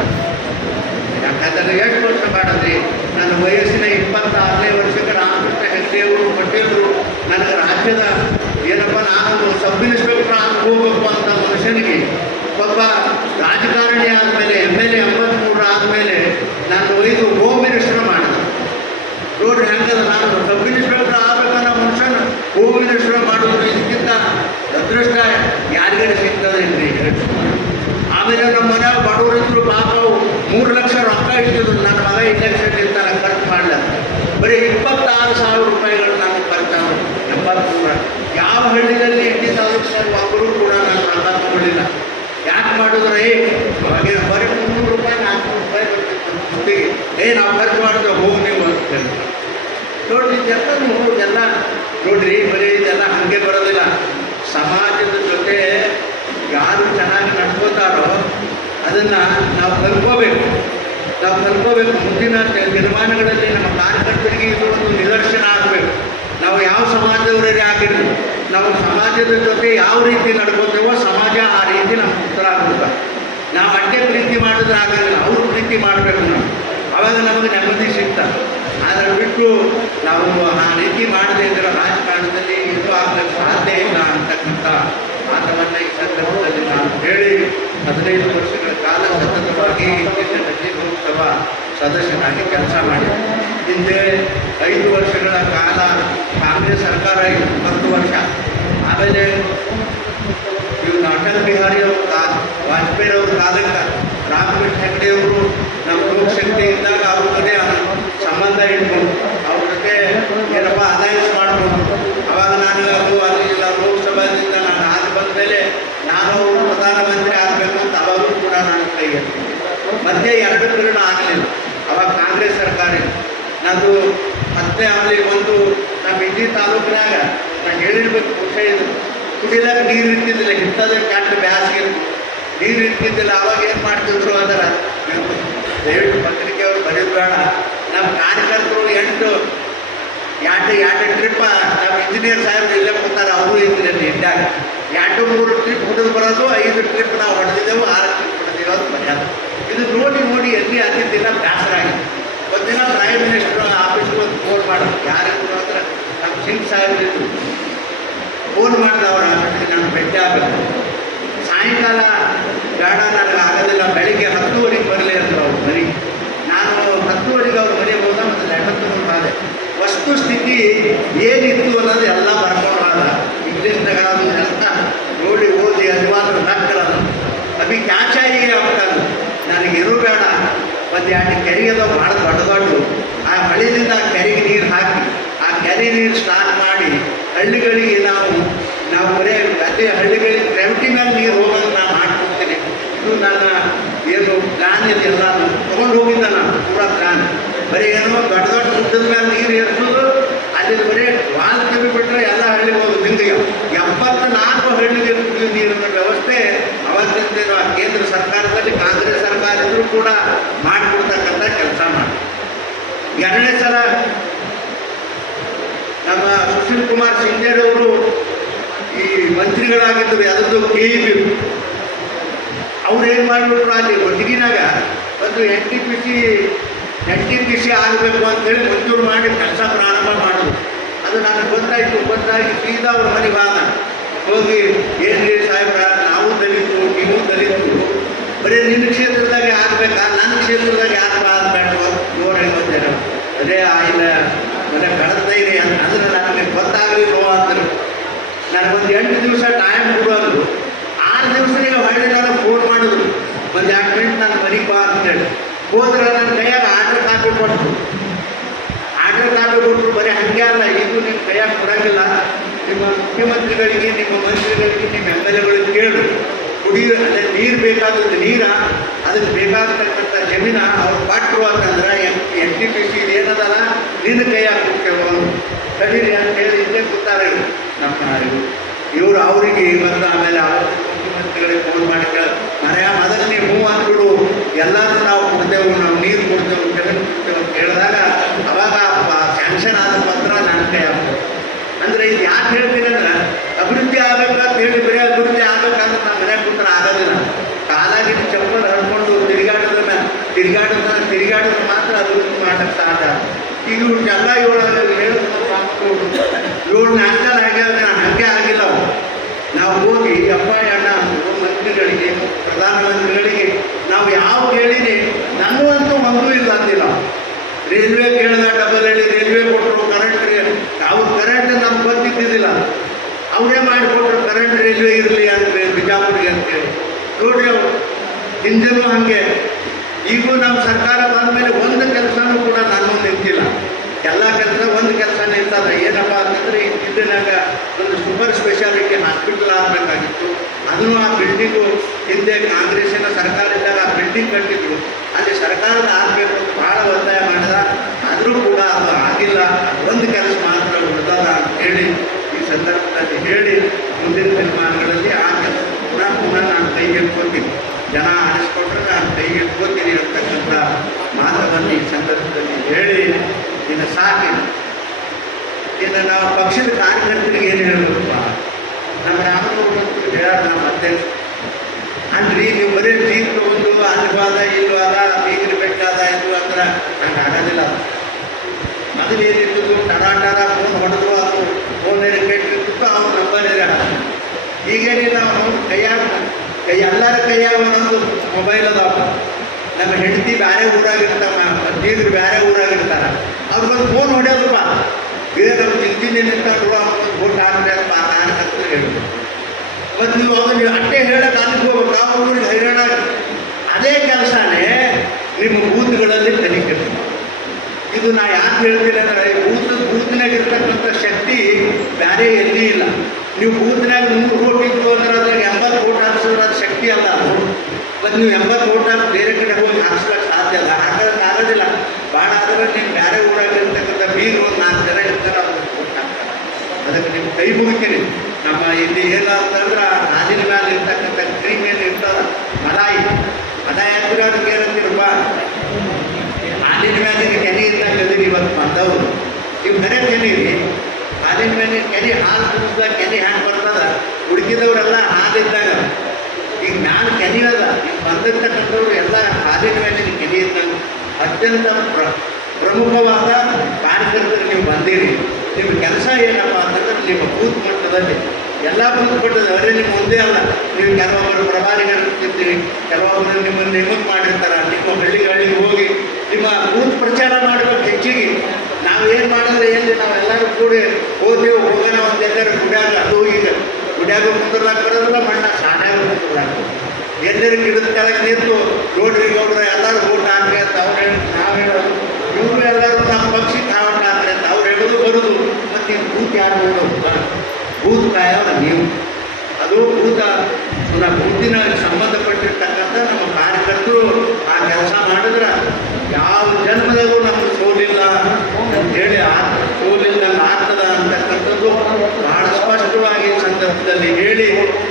ಯಾಕಂದರೆ ಎಷ್ಟು ವರ್ಷ ಮಾಡಿದ್ರಿ? ನನ್ನ ವಯಸ್ಸಿನ 26ನೇ ವರ್ಷಕ್ಕೆ ರಾಮಕೃಷ್ಣ ಹೆಗ್ಡೆಯವರು ಪಟೇಲರು ನನಗೆ ರಾಜ್ಯದ ಏನಪ್ಪ ನಾನೊಂದು ಸಬ್ ಇನ್ಸ್ಪೆಕ್ಟರ್ ಆಗಿ ಹೋಗ್ಬೇಕು ಅಂತ ಮನುಷ್ಯನಿಗೆ ಒಬ್ಬ ರಾಜಕಾರಣಿ ಆದಮೇಲೆ MLA 83 ಆದಮೇಲೆ ನಾನು ಒಯ್ದು ಹೋಮ್ ಮಿನಿಸ್ಟರ್ ಮಾಡಿದೆ. ನೋಡ್ರಿ ಹೆಂಗದ, ನಾನು ಸಬ್ ಇನ್ಸ್ಪೆಕ್ಟರ್ ಆಗ್ಬೇಕನ್ನೋ ಮನುಷ್ಯನ ಹೋಮ್ ಮಿನಿಸ್ಟರ್ ಮಾಡೋದು ಇದಕ್ಕಿಂತ ಅದೃಷ್ಟ ಯಾರಿಗಾರು ಸಿಗ್ತದೆ ಇಲ್ರಿ. ಆಮೇಲೆ ನಮ್ಮ ಮನೆ ಬಡವರಿದ್ರು ಪಾಪ 3 ಲಕ್ಷ ರೊಕ್ಕ ಇಟ್ಟಿದ್ರು. ನನ್ನ ಮಗ ಇಂಜೆಕ್ಷನ್ ಇರ್ತಾನೆ ಖರ್ಚು ಮಾಡಲ್ಲ, ಬರೀ 26,000 ರೂಪಾಯಿಗಳು ನಾನು ಖರ್ಚಾಗ 83. ಯಾವ ಹಳ್ಳಿಯಲ್ಲಿ ಇಂಡಿ ತಾಲೂಕಿನಲ್ಲಿ ಒಬ್ಬರು ಕೂಡ ನಾನು ರೊಕ್ಕ ತಗೊಳ್ಳಿಲ್ಲ. ಯಾಕೆ ಮಾಡಿದ್ರೆ ಬರೀ 300 ರೂಪಾಯಿ 400 ರೂಪಾಯಿ ಬರ್ತಿತ್ತು ದುಡ್ಡಿಗೆ. ನಾವು ಖರ್ಚು ಮಾಡಿದ್ರೆ ಹೋಗಿ ನೀವು ಅಂತ ಹೇಳಿ ನೋಡ್ರಿ. ಎಲ್ಲ ನೋಡ್ರಿ, ಬರೀ ಇದೆಲ್ಲ ಹಾಗೆ ಬರೋದಿಲ್ಲ. ಸಮಾಜದ ಜೊತೆ ಯಾರು ಚೆನ್ನಾಗಿ ನಡ್ಕೋತಾರೋ ಅದನ್ನು ನಾವು ಕಲ್ಕೋಬೇಕು. ಮುಂದಿನ ನಿರ್ಮಾಣಗಳಲ್ಲಿ ನಮ್ಮ ಕಾರ್ಯಕರ್ತರಿಗೆ ಇದು ಒಂದು ನಿದರ್ಶನ ಆಗಬೇಕು. ನಾವು ಯಾವ ಸಮಾಜದವರೇ ಆಗಿರಲಿ, ನಾವು ಸಮಾಜದ ಜೊತೆ ಯಾವ ರೀತಿ ನಡ್ಕೋತೇವೋ ಸಮಾಜ ಆ ರೀತಿ ನಮ್ಗೆ ಉತ್ತರ ಆಗ್ಬೇಕು. ನಾವು ಅಡ್ಡೆ ಪ್ರೀತಿ ಮಾಡಿದ್ರೆ ಆಗೋದಿಲ್ಲ, ಅವ್ರು ಪ್ರೀತಿ ಮಾಡಬೇಕು ನಾವು, ಆವಾಗ ನಮಗೆ ನೆಮ್ಮದಿ ಸಿಗ್ತದೆ. ಅದನ್ನು ಬಿಟ್ಟು ನಾವು ಆ ರೀತಿ ಮಾಡದೇ ಇದ್ದರೆ ರಾಜಕಾರಣದಲ್ಲಿ ಇದು ಆಗಲಿಕ್ಕೆ ಸಾಧ್ಯ ಇಲ್ಲ ಅಂತಕ್ಕಂಥ ಮಾತನ್ನು ಈ ಸಂದರ್ಭದಲ್ಲಿ ನಾನು ಹೇಳಿ 15 ವರ್ಷಗಳ ಕಾಲ ಸತತವಾಗಿ ಇಂದಿನ ಲೋಕಸಭಾ ಸದಸ್ಯನಾಗಿ ಕೆಲಸ ಮಾಡಿ, ಹಿಂದೆ 5 ವರ್ಷಗಳ ಕಾಲ ಕಾಂಗ್ರೆಸ್ ಸರ್ಕಾರ 10 ವರ್ಷ, ಆಮೇಲೆ ಇವ್ರು ಅಟಲ್ ಬಿಹಾರಿ ಅವರು ವಾಜಪೇಯಿ ಅವ್ರ ಕಾಲಕ್ಕೆ ರಾಮಕೃಷ್ಣ ಹೆಗಡೆಯವರು ನಮ್ಮ ಲೋಕಶಕ್ತಿ ಇದ್ದಾಗ ಅವ್ರ ಜೊತೆ ಸಂಬಂಧ ಇಟ್ಕೊಂಡು ಅವ್ರ ಜೊತೆ ಏನಪ್ಪ ಅಲಯನ್ಸ್ ಮಾಡಿಕೊಂಡು ಅವಾಗ ನಾನು ಅದು ಅಲ್ಲಿಲ್ಲ ಲೋಕಸಭಾದಿಂದ ನಾನು ಆಗಿ ಬಂದ ಮೇಲೆ ನಾನು ಪ್ರಧಾನಮಂತ್ರಿ ಆಗಬೇಕು ಅಂತ ಅವಾಗೂ ಕೂಡ ನಾನು ಕೈ ಎತ್ತಿದ್ದೆ. ಮತ್ತೆ 2 ಪೀರಿಯಡ್ ಆಗಲಿಲ್ಲ. ಅವಾಗ ಕಾಂಗ್ರೆಸ್ ಸರ್ಕಾರ ನಂದು 10ನೇ ಅವಧಿ ಒಂದು ನಮ್ಮ ಇಂಡಿ ತಾಲೂಕಿನಾಗ ನಾನು ಹೇಳಿರ್ಬೇಕು ವಿಷಯ ಇದು. ಕುಡಿಲಾಕ ನೀರು ಇರ್ತಿದ್ದಿಲ್ಲ, ಇಂಥದೇ ಕೆಟ್ಟ ಬ್ಯಾಸಿಗೆ ನೀರು ಇರ್ತಿದ್ದಿಲ್ಲ. ಅವಾಗ ಏನು ಮಾಡ್ತಿದ್ರು ಅಂದ್ರೆ ದಯವಿಟ್ಟು ಪತ್ರಿಕೆಯವರು ಬರೆಯೋದು ನಮ್ಮ ಕಾರ್ಯಕರ್ತರು 2 ಟ್ರಿಪ್ ನಮ್ಮ ಇಂಜಿನಿಯರ್ ಸಾಹೇಬ್ರು ಇಲ್ಲೇ ಕೊಡ್ತಾರೆ, ಅವರು ಇದ್ರಲ್ಲಿ ಇದ್ದಾಗ 2-3 ಟ್ರಿಪ್ ಹೊಡೆದು ಬರೋದು, 5 ಟ್ರಿಪ್ ನಾವು ಹೊಡೆದಿದ್ದೆವು, 6 ಟ್ರಿಪ್ ಹೊಡೆದಿದ್ದೆವು ಅದು ಮರ್ಯಾದೆ. ಇದು ನೋಡಿ ಎಲ್ಲಿ ದಿನ ಬೇಸರ ಆಗಿದೆ. ಒಂದಿನ ಪ್ರೈಮ್ ಮಿನಿಸ್ಟರ್ ಆಫೀಸ್ಗೆ ಒಂದು ಫೋನ್ ಮಾಡೋದು, ಯಾರಿಗೂ ಅಂದ್ರೆ ನಮ್ಮ ಸಿಂಗ್ ಸಾಹೇಬ್ರಿದ್ರು ಫೋನ್ ಮಾಡಿದ ಅವ್ರ ಆಫೀಸ್ಗೆ ನಾನು ಭೇಟಿ ಆಗಬೇಕು. ಸಾಯಂಕಾಲ ಬೇಡ ನನಗೆ ಆಗೋದಿಲ್ಲ, ಬೆಳಿಗ್ಗೆ 10:00 ಬರಲಿ ಅಂದರು ಅವ್ರ ಮನೆಗೆ. ನಾನು 10:00 ಅವ್ರ ಮನೆಗೆ ಹೋದ ಮತ್ತು ಲೆಟರ್ ತಗೊಂಡು ಮಾಡಿದೆ. ವಸ್ತುಸ್ಥಿತಿ ಏನಿತ್ತು ಅನ್ನೋದು ಎಲ್ಲ ಬರ್ಕೊಂಡ್ರಾದ ಇಂಗ್ಲೀಷ್ನಾಗ ಎಲ್ಲ ನೋಡಿ ಓದಿ ಅನಿವಾರ್ಯ ನಕ್ಕಲ್ಲ. ಅಭಿ ಕ್ಯಾಚಾಯಿ ಆಗ್ತಾನೆ ನನಗಿರು ಬೇಡ, ಒಂದು 2 ಕೆರೆಗೆಲ್ಲ ಭಾಳ ದೊಡ್ಡ ಆ ಮಳೆಯಿಂದ ಕೆರೆಗೆ ನೀರು ಹಾಕಿ ಆ ಕೆರೆ ನೀರು ಸ್ನಾನ ಮಾಡಿ ಹಳ್ಳಿಗಳಿಗೆ ನಾವು ಬರೀ ಅದೇ ಹಳ್ಳಿಗಳಿಗೆ ಗ್ರಾವಿಟಿ ಮೇಲೆ ನೀರು ಹೋಗೋದು ನಾನು ಮಾಡ್ಕೊಡ್ತೀನಿ. ಇದು ನನ್ನ ಏನು ಪ್ಲ್ಯಾನ್ ಇದೆ, ಎಲ್ಲ ತೊಗೊಂಡು ಹೋಗಿದ್ದ ನಾನು ಪೂರಾ ಪ್ಲ್ಯಾನ್. ಬರೀ ಏನೋ ದೊಡ್ಡ ಗುಡ್ಡದ ಮೇಲೆ ನೀರು ಏರಿಸೋದು, ಅಲ್ಲಿ ಬರೀ ವಾಲ್ ಕಮ್ಮಿ ಬಿಟ್ಟರೆ ಎಲ್ಲ ಹಳ್ಳಿಗೆ ಹೋಗೋದು. ಹಿಂಗೆ 74 ಹಳ್ಳಿಗೆ ಕುಡಿಯುವ ನೀರಿನ ವ್ಯವಸ್ಥೆ ಅವತ್ತಿನ ಕೇಂದ್ರ ಸರ್ಕಾರದಲ್ಲಿ ಕಾಂಗ್ರೆಸ್ ಸರ್ಕಾರ ಇದ್ರೂ ಕೂಡ ಮಾಡಿಕೊಡ್ತಕ್ಕಂಥ ಕೆಲಸ ಮಾಡಿ. 2ನೇ ಸಲ ನಮ್ಮ ಸುಶೀಲ್ ಕುಮಾರ್ ಶಿಂದೇರವರು ಈ ಮಂತ್ರಿಗಳಾಗಿದ್ದರು, ಅದರದ್ದು KEB. ಅವ್ರು ಏನು ಮಾಡಿಬಿಟ್ರು, ಅಲ್ಲಿ ಒಟ್ಟಿಗಿನಾಗ ಒಂದು NTPC ಆಗಬೇಕು ಅಂತೇಳಿ ಮಂಜೂರು ಮಾಡಿ ಕೆಲಸ ಪ್ರಾರಂಭ ಮಾಡೋದು. ಅದು ನನಗೆ ಗೊತ್ತಾಗಿ ಸೀದಾ ಅವ್ರ ಮನೆಗೆ ಹೋಗಿ ಏನ್ರಿ ಸಾಹೇಬ್ರ, ನಾವು ದಲಿತರು ನೀವು ದಲಿತರು, ಬರೀ ನಿನ್ನ ಕ್ಷೇತ್ರದಾಗೆ ಆಗಬೇಕಾ, ನನ್ನ ಕ್ಷೇತ್ರದಾಗ ಯಾಕೆ ಆಗಬೇಡ 150 ಜನ ಅದೇ ಇಲ್ಲ ಮನೆ ಕಳೆದೈರಿ ಅಂದ್ರೆ ನನಗೆ ಗೊತ್ತಾಗಲಿ ಅಂದರು. ನನಗೊಂದು 8 ದಿವಸ ಟೈಮ್ ಕೊಡು ಅಂದರು. 6 ದಿವಸನಿಗೆ ಹೊಳ್ಳಿ ನನಗೆ ಫೋನ್ ಮಾಡಿದ್ರು, ಒಂದು 2 ಮಿನಿಟ್ ನನ್ನ ಮನೆಗೆ ಬಾ ಅಂತೇಳಿ. ಹೋದ್ರೆ ನನ್ನ ಕೈಯಾಗ ಆರ್ಡರ್ ಕಾಪಿ ಕೊಟ್ಟರು. ಬರೀ ಹಾಗೆ ಅಲ್ಲ, ಇದು ನಿಮ್ಮ ಕೈಯಾಗ ಕೊಡೋಂಗಿಲ್ಲ, ನಿಮ್ಮ ಮುಖ್ಯಮಂತ್ರಿಗಳಿಗೆ ನಿಮ್ಮ ಮಂತ್ರಿಗಳಿಗೆ ನಿಮ್ಮ MLAಗಳಿಗೆ ಕೇಳು, ಕುಡಿಯೋ ಅದೇ ನೀರು ಬೇಕಾದದ್ದು ಅದಕ್ಕೆ ಬೇಕಾಗತಕ್ಕಂಥ ಜಮೀನ ಅವ್ರು ಕೊಟ್ಟರು ಅಂತಂದ್ರೆ NTPC ಏನದಲ್ಲ ನಿನ್ನ ಕೈಯಾಗ ಕೊಡ್ತೇವೆ ಕಡೀರಿ ಅಂತ ಹೇಳಿ ಇಲ್ಲೇ ಕೂತಾರೆ ನಮ್ಮ ಇವರು. ಅವರಿಗೆ ಇವತ್ತು ಆಮೇಲೆ ಅವ್ರ ಮುಖ್ಯಮಂತ್ರಿಗಳಿಗೆ ಫೋನ್ ಮಾಡಿ ಮೊದಲು ನೀವು ಅಂದ್ಬಿಡು, ಎಲ್ಲರೂ ನಾವು ಕೊಡ್ತೇವೆ, ನಾವು ನೀರು ಕೊಡ್ತೇವೆ ಕೇಳಿದಾಗ ಅವಾಗ ಸ್ಯಾಂಕ್ಷನ್ ಆದ ಪತ್ರ ನನ್ನ ಕೈ ಆಗ್ತದೆ. ಅಂದರೆ ಇದು ಯಾಕೆ ಹೇಳ್ತೀನಿ ಅಂದ್ರೆ ಅಭಿವೃದ್ಧಿ ಆಗ್ಬೇಕಂತ ಹೇಳಿ ಬರೀ ಅಭಿವೃದ್ಧಿ ಆಗ್ಬೇಕಂದ್ರೆ ನಮ್ಮ ಮನೆ ಕೂತ್ರೆ ಆಗೋದಿಲ್ಲ. ಕಾಲಾಗಿಟ್ಟು ಚಪ್ಪಲ್ ಹಡ್ಕೊಂಡು ತಿರುಗಾಡಿದ್ರೆ ಮಾತ್ರ ಅಭಿವೃದ್ಧಿ ಮಾಡಕ್ಕೆ ಸಾಧ್ಯ. ಈಗ ಇವ್ರಿಗೆಲ್ಲ ಏಳು ನ್ಯಾಷನಲ್ ಆಗ್ಯಾವ, ಹಂಗೆ ಆಗಿಲ್ಲ ಅವು. ನಾವು ಹೋಗಿ ಅಪ್ಪ ಅಣ್ಣ ಮಂತ್ರಿಗಳಿಗೆ, ಪ್ರಧಾನಮಂತ್ರಿಗಳಿಗೆ ನಾವು ಯಾವ ಕೇಳಿನಿ ನಮಗಂತೂ ಒಂದೂ ಇಲ್ಲ ಅಂದಿಲ್ಲ. ರೈಲ್ವೆ ಕೇಳಿದ ಡಬಲ್ ಹೇಳಿ ರೈಲ್ವೆ ಕೊಟ್ಟರು, ಕರೆಂಟ್ ಅವ್ರು ಕರೆಂಟ್ ನಮ್ಗೆ ಗೊತ್ತಿದ್ದಿದ್ದಿಲ್ಲ, ಅವರೇ ಮಾಡಿಕೊಟ್ರು ಕರೆಂಟ್ ರೈಲ್ವೆ ಇರಲಿ ಅಂದರೆ ಬಿಜಾಪುರಿಗೆ ಅಂತೇಳಿ. ನೋಡ್ರಿ ಅವರು ಹಿಂದೆನೂ ಹಾಗೆ. ಈಗೂ ನಮ್ಮ ಸರ್ಕಾರ ಬಂದ ಮೇಲೆ ಒಂದು ಕೆಲಸನೂ ಕೂಡ ನಾನು ನಿಂತಿಲ್ಲ. ಎಲ್ಲ ಕೆಲಸ ಒಂದು ಕೆಲಸ ನಿಂತದ. ಏನಪ್ಪ ಅಂತಂದರೆ ಇಲ್ಲಿನಾಗ ಒಂದು ಸೂಪರ್ ಸ್ಪೆಷಾಲಿಟಿ ಹಾಸ್ಪಿಟಲ್ ಆಗಬೇಕಾಗಿತ್ತು. ಅದನ್ನು ಆ ಬಿಲ್ಡಿಂಗು ಹಿಂದೆ ಕಾಂಗ್ರೆಸ್ಸಿನ ಸರ್ಕಾರ ಇದ್ದಾಗ ಆ ಬಿಲ್ಡಿಂಗ್ ಕಟ್ಟಿದ್ರು. ಅಲ್ಲಿ ಸರ್ಕಾರದ ಆಗಬೇಕು ಅಂತ ಭಾಳ ಒತ್ತಾಯ ಮಾಡಿದ, ಆದರೂ ಕೂಡ ಅದು ಆಗಿಲ್ಲ. ಒಂದು ಕೆಲಸ ಮಾತ್ರ ಉಳಿದದ ಅಂತ ಹೇಳಿ ಈ ಸಂದರ್ಭದಲ್ಲಿ ಹೇಳಿ ಮುಂದಿನ ದಿನಮಾನಗಳಲ್ಲಿ ಆ ಕೆಲಸ ಪುನಃ ನಾನು ಕೈಗೆತ್ಕೊತೀನಿ. ಜನ ಆರಿಸ್ಕೊಂಡ್ರೆ ನಾನು ಕೈಗೆತ್ಕೋತೀನಿ ಅಂತಕ್ಕಂಥ ಮಾತನ್ನು ಈ ಸಂದರ್ಭದಲ್ಲಿ ಹೇಳಿ ಇನ್ನು ಸಾಕಿಲ್ಲ. ಇನ್ನು ನಾವು ಪಕ್ಷದ ಕಾರ್ಯಕರ್ತರಿಗೆ ಏನು ಹೇಳಬೇಕಪ್ಪ, ನಮ್ಮ ರಾಮನವರು ಹೇಳ ನಮ್ಮ ಅಧ್ಯಕ್ಷ ಅಲ್ರಿ, ನೀವು ಬರೀ ಟೀಮ್ ತಗೊಂಡು ಅಲ್ವಾದ ಇಲ್ವಾದ ಬೀಗರು ಬೇಕಾದ ಇದು ಅಂದ್ರೆ ಹಂಗೆ ಆಗೋದಿಲ್ಲ. ಮೊದಲೇನಿತ್ತು ಟರಾಟರ ಫೋನ್ ಹೊಡೆದ್ರು, ಅದು ಫೋನ್ ಏನು ಕೆಟ್ಟಿರ್ತಿತ್ತು, ಅವ್ನು ನಂಬರ್ ಇರ. ಈಗೇನಿಲ್ಲ, ಅವನು ಎಲ್ಲರ ಕೈಯಾಗ ಒಂದೊಂದು ಮೊಬೈಲ್ ಅದಾವ. ನಮ್ಮ ಹೆಂಡತಿ ಬೇರೆ ಊರಾಗಿರ್ತಾವ, ಬೀಗರು ಬೇರೆ ಊರಾಗಿರ್ತಾರ, ಅವ್ರಿಗೊಂದು ಫೋನ್ ಹೊಡೆಯೋದಪ್ಪ. ಬೇರೆ ನಮ್ಮ ಜಿಲ್ಜಿನೇ ನಿಂತಂದ್ರು ಅವ್ರಿಗೊಂದು ಫೋನ್ ಹಾಕ್ಬೇಕಪ್ಪ ಕಾರ್ಯಕರ್ತರು ಹೇಳಿದ್ರು. ಮತ್ತು ನೀವು ಅದನ್ನು ಅಟ್ಟೆ ಹೇಳಕ್ಕೆ ಅನ್ಕೋಬೇಕು, ಅವ್ರಿಗೆ ಹೈರಾಣ. ಅದೇ ಕೆಲಸನೇ ನಿಮ್ಮ ಬೂತ್ಗಳಲ್ಲಿ ತನಿಖೆ. ಇದು ನಾ ಯಾಕೆ ಹೇಳ್ತೀನಿ ಅಂದರೆ ಬೂತ್ನಾಗ ಇರ್ತಕ್ಕಂಥ ಶಕ್ತಿ ಬೇರೆ ಎಲ್ಲಿ ಇಲ್ಲ. ನೀವು ಬೂತ್ನಾಗ 100 ವೋಟ್ ಇತ್ತು ಅಂದ್ರೆ ಅದ್ರಾಗ 80 ವೋಟ್ ಹಾಕ್ಸಿದ್ರೆ ಅದು ಶಕ್ತಿ ಅಲ್ಲ ಅದು. ಮತ್ತು ನೀವು 80 ವೋಟ್ ಹಾಕಿ ಬೇರೆ ಕಡೆ ಹೋಗಿ ಹಾಕ್ಸ್ಲಿಕ್ಕೆ ಸಾಧ್ಯ ಅಲ್ಲ, ಹಾಕೋದಕ್ಕೆ ಆಗೋದಿಲ್ಲ. ಭಾಳ ಆದ್ರೆ ನೀವು ಬೇರೆ ಊರಾಗಿರ್ತಕ್ಕಂಥ ಬೀಗರು ಒಂದು 4 ಜನ ಇರ್ತಾರೆ, ಅವ್ರಿಗೆ ವೋಟ್ ಹಾಕ್ತಾರೆ. ಅದಕ್ಕೆ ನೀವು ಕೈ ಮುಗಿತೀನಿ. ನಮ್ಮ ಇಲ್ಲಿ ಏನಂತಂದ್ರೆ ಹಾಲಿನ ಮೇಲೆ ಇರ್ತಕ್ಕಂಥ ಕ್ರೀಮ್ ಏನು ಇರ್ತದ, ಮಲಾಯಿ ಹಾಕಿದ್ರೆ ಅದಕ್ಕೆ ಏನಂತೀರಪ್ಪ, ಹಾಲಿನ ಮೇಲೆ ಕೆನೆಯಿಂದ ಕದೀರಿ ಇವತ್ತು ಬಂದವರು. ನೀವು ಬರೇ ಕೆನೀರಿ, ಹಾಲಿನ ಮೇಲೆ ಕೆನೆ ಹಾಲು ಕುಡಿಸ್ದಾಗ ಕೆನೆ ಹ್ಯಾಂಗೆ ಬರ್ತದ, ಹುಡುಕಿದವರೆಲ್ಲ ಹಾಲಿದ್ದಾಗ. ಈಗ ನಾನು ಕೆನೆ ಅದ, ಈಗ ಬಂದಿರ್ತಕ್ಕಂಥವ್ರು ಎಲ್ಲ ಹಾಲಿನ ಮೇಲೆ ಕೆನೆ ಇದ್ದಾಗ. ಅತ್ಯಂತ ಪ್ರಮುಖವಾದ ಕಾರ್ಯಕರ್ತರು ನೀವು ಬಂದಿರಿ. ನಿಮ್ಮ ಕೆಲಸ ಏನಪ್ಪ ಅಂತಂದ್ರೆ ನಿಮ್ಮ ಬೂತ್ ಮಟ್ಟದಲ್ಲಿ ಎಲ್ಲ ಬೂತ್ ಮಟ್ಟದಲ್ಲಿ ಅವರೇ ನಿಮ್ಮ ಮುಂದೆ ಅಲ್ಲ. ನೀವು ಕೆಲವೊಬ್ಬರು ಪ್ರಭಾರಿಗಳಿರ್ತೀರಿ, ಕೆಲವೊಬ್ಬರು ನಿಮ್ಮನ್ನು ನೇಮಕ ಮಾಡಿರ್ತಾರೆ. ನಿಮ್ಮ ಹಳ್ಳಿಗೆ ಹೋಗಿ ನಿಮ್ಮ ಬೂತ್ ಪ್ರಚಾರ ಮಾಡಬೇಕು ಹೆಚ್ಚಿಗೆ. ನಾವೇನು ಮಾಡಿದ್ರೆ ಏನು, ನಾವೆಲ್ಲರೂ ಕೂಡಿ ಹೋಗ್ತೀವಿ, ಹೋಗೋಣ ಒಂದು ಎಲ್ಲರೂ ಗುಡ್ಯಾಗ. ಅದು ಈಗ ಗುಡ್ಯಾಗ ಕುಂದ್ರಲಾಕ ಬರೋದಿಲ್ಲ, ಮಣ್ಣ ಸಾಣ್ಯಾಗ ಕುಂದ್ರಲಾಕ. ಎಲ್ಲರೂ ಗಿಡದ ಕೆಳಗೆ ನಿಂತು ನೋಡ್ರಿ ಗೌಡ್ರ ಎಲ್ಲರೂ ಓಟ್ ಹಾಕ್ರಿ ಅಂತ ಅವ್ರು ಹೇಳಿ ನಾವು ಹೇಳೋದು. ಇವರು ಎಲ್ಲರೂ ನಮ್ಮ ಪಕ್ಷಕ್ಕೆ ಹಾವಣ್ಣ ಹಾಕ್ರಿ ಅಂತ ಅವ್ರು ಹೇಳೋದು ಬರೋದು. ಮತ್ತು ಈ ಬೂತ್ ಯಾರು ನೋಡೋದು, ಬೂತ್ ಕಾಯೋದು ನೀವು. ಅದು ಬೂತಿನ ಸಂಬಂಧಪಟ್ಟಿರ್ತಕ್ಕಂಥ ನಮ್ಮ ಕಾರ್ಯಕರ್ತರು ಆ ಕೆಲಸ ಮಾಡಿದ್ರೆ ಯಾವ ಜನ್ಮದಾಗೂ ನಮ್ಗೆ ಸೋಲಿಲ್ಲ ಅಂತೇಳಿ ಸೋಲಿಲ್ಲದಂಗೆ ಆಗ್ತದ ಅಂತಕ್ಕಂಥದ್ದು ಭಾಳ ಸ್ಪಷ್ಟವಾಗಿ ಸಂದರ್ಭದಲ್ಲಿ ಹೇಳಿ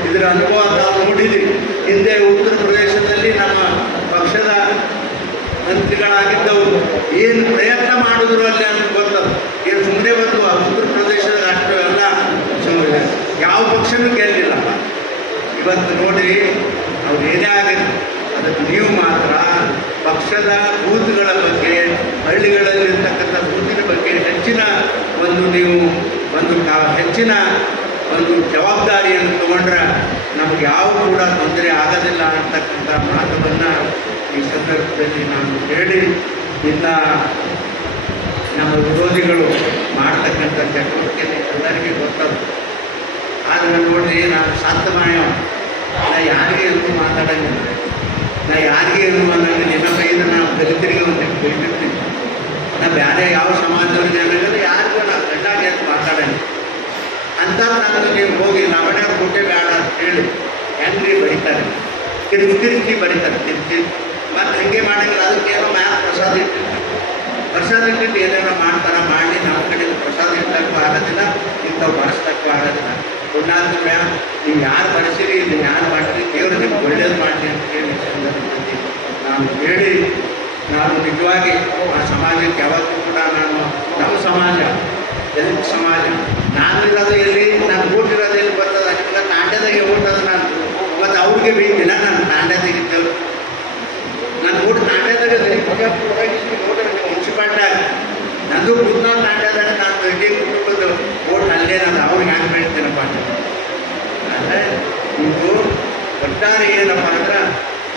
ಇದರ ಅನುಭವ ನಾವು ನೋಡಿದ್ದೀವಿ. ಹಿಂದೆ ಉತ್ತರ ಪ್ರದೇಶದಲ್ಲಿ ನಮ್ಮ ಪಕ್ಷದ ಮಂತ್ರಿಗಳಾಗಿದ್ದವರು ಏನು ಪ್ರಯತ್ನ ಮಾಡಿದ್ರು ಅಲ್ಲಿ ಅಂತ ಗೊತ್ತದ. ಏನು ಸುಮ್ಮನೆ ಬಂದು ಉತ್ತರ ಪ್ರದೇಶದ ಅಷ್ಟು ಎಲ್ಲ ಯಾವ ಪಕ್ಷನೂ ಗೆಲ್ಲಿಲ್ಲ. ಇವತ್ತು ನೋಡಿ ಅವ್ರು ಏನೇ ಆಗಿಲ್ಲ, ಅದಕ್ಕೆ ನೀವು ಮಾತ್ರ ಪಕ್ಷದ ಬೂತ್ಗಳ ಬಗ್ಗೆ, ಹಳ್ಳಿಗಳಲ್ಲಿರ್ತಕ್ಕಂಥ ಬೂತಿನ ಬಗ್ಗೆ ಹೆಚ್ಚಿನ ಒಂದು ಜವಾಬ್ದಾರಿಯನ್ನು ತಗೊಂಡ್ರೆ ನಮ್ಗೆ ಯಾವ ಕೂಡ ತೊಂದರೆ ಆಗೋದಿಲ್ಲ ಅಂತಕ್ಕಂಥ ಮಾತನ್ನು ಈ ಸಂದರ್ಭದಲ್ಲಿ ನಾನು ಹೇಳಿ, ಇನ್ನು ನಮ್ಮ ವಿರೋಧಿಗಳು ಮಾಡ್ತಕ್ಕಂಥ ಚಟುವಟಿಕೆ ಎಲ್ಲರಿಗೂ ಗೊತ್ತದ. ಆದರೆ ನೋಡಿರಿ, ನಾನು ಶಾಂತಮಯ, ನಾ ಯಾರಿಗೆ ಏನು ಮಾತಾಡಂಗಿಲ್ಲ, ನಾ ಯಾರಿಗೆ ಏನು ಅನ್ನಂಗೆ. ನಿಮ್ಮ ಕೈಯಿಂದ ನಾವು ದಲಿತರಿಗೆ ಒಂದು ಬೈದಿರ್ತೀವಿ. ನಾ ಬೇರೆ ಯಾವ ಸಮಾಜದವ್ರಿಗೆ ಏನಾಗಲ್ಲ, ಯಾರಿಗೂ ನಾವು ಗಂಡಾಗಿ ಅಂತ ಮಾತಾಡಂಗಿಲ್ಲ ಅಂತ. ನಾನು ನೀವು ಹೋಗಿ ನಮ್ಮನೆ ಕೊಟ್ಟೆ ಬೇಡ ಅಂತ ಹೇಳಿ ಹೆಂಗ್ರಿ ಬರೀತಾರೆ, ತಿರುಗಿ ಬರೀತಾರೆ, ತಿರುಗಿ ಮತ್ತು ಹಿಂಗೆ ಮಾಡಂಗಿಲ್ಲ. ಅದಕ್ಕೇನೋ ಮ್ಯಾಲ ಪ್ರಸಾದ ಇಟ್ಟಿರ್ತಾರೆ, ಪ್ರಸಾದ ಇಟ್ಟಿಟ್ಟು ಏನೇನೋ ಮಾಡ್ತಾರೆ. ಮಾಡಿ ನಮ್ಮ ಕಡೆ ಪ್ರಸಾದ ಇಟ್ಟಕ್ಕೂ ಆಗೋದಿಲ್ಲ, ಇಂಥವು ಬಳಸ್ತಕ್ಕೂ ಆಗೋದಿಲ್ಲ. ಪುಣ್ಯಾತ್ಮ ನೀವು ಯಾರು ಬಳಸಿರಿ, ಇದು ಯಾರು ಮಾಡಿರಿ, ದೇವರು ನಿಮ್ಗೆ ಒಳ್ಳೇದು ಮಾಡಿರಿ ಅಂತ ಹೇಳಿ ಸಂದರ್ಭದಲ್ಲಿ ನಾನು ಹೇಳಿ ನಾನು ನಿಜವಾಗಿ ಆ ಸಮಾಜಕ್ಕೆ ಯಾವತ್ತೂ ಕೂಡ ನಾನು ನಮ್ಮ ಸಮಾಜ ದಲಿತ ಸಮಾಜ ನಾನಿರೋದು ಎಲ್ಲಿ ನಾನು ಓಟಿರೋದು ಎಲ್ಲಿ ಬರ್ತದೆ ಅದಕ್ಕೆಲ್ಲ ತಾಂಡ್ಯದಾಗೆ ಓಟೋದು ನಾನು ಮತ್ತು ಅವ್ರಿಗೆ ಬೇಕಿಲ್ಲ ನಾನು ತಾಂಡ್ಯದಾಗಿದ್ದೆವು ನಾನು ಓಟ್ ತಾಂಡ್ಯದಾಗ ಮುನ್ಸಿಪಾಲ್ಟಿಯಾಗ ನಂದು ಬುದ್ಧ ತಾಂಡ್ಯದಾಗ ನಾನು ಇಡೀ ಕುಟುಂಬದ ಓಟ್ ಅಲ್ಲೇ ನಾನು ಅವ್ರಿಗೆ ಹ್ಯಾಂಗೆ ಹೇಳ್ತೀನಪ್ಪ ಅಂದರೆ ಇದು ಒಟ್ಟಾರೆ ಏನಪ್ಪ ಅಂದ್ರೆ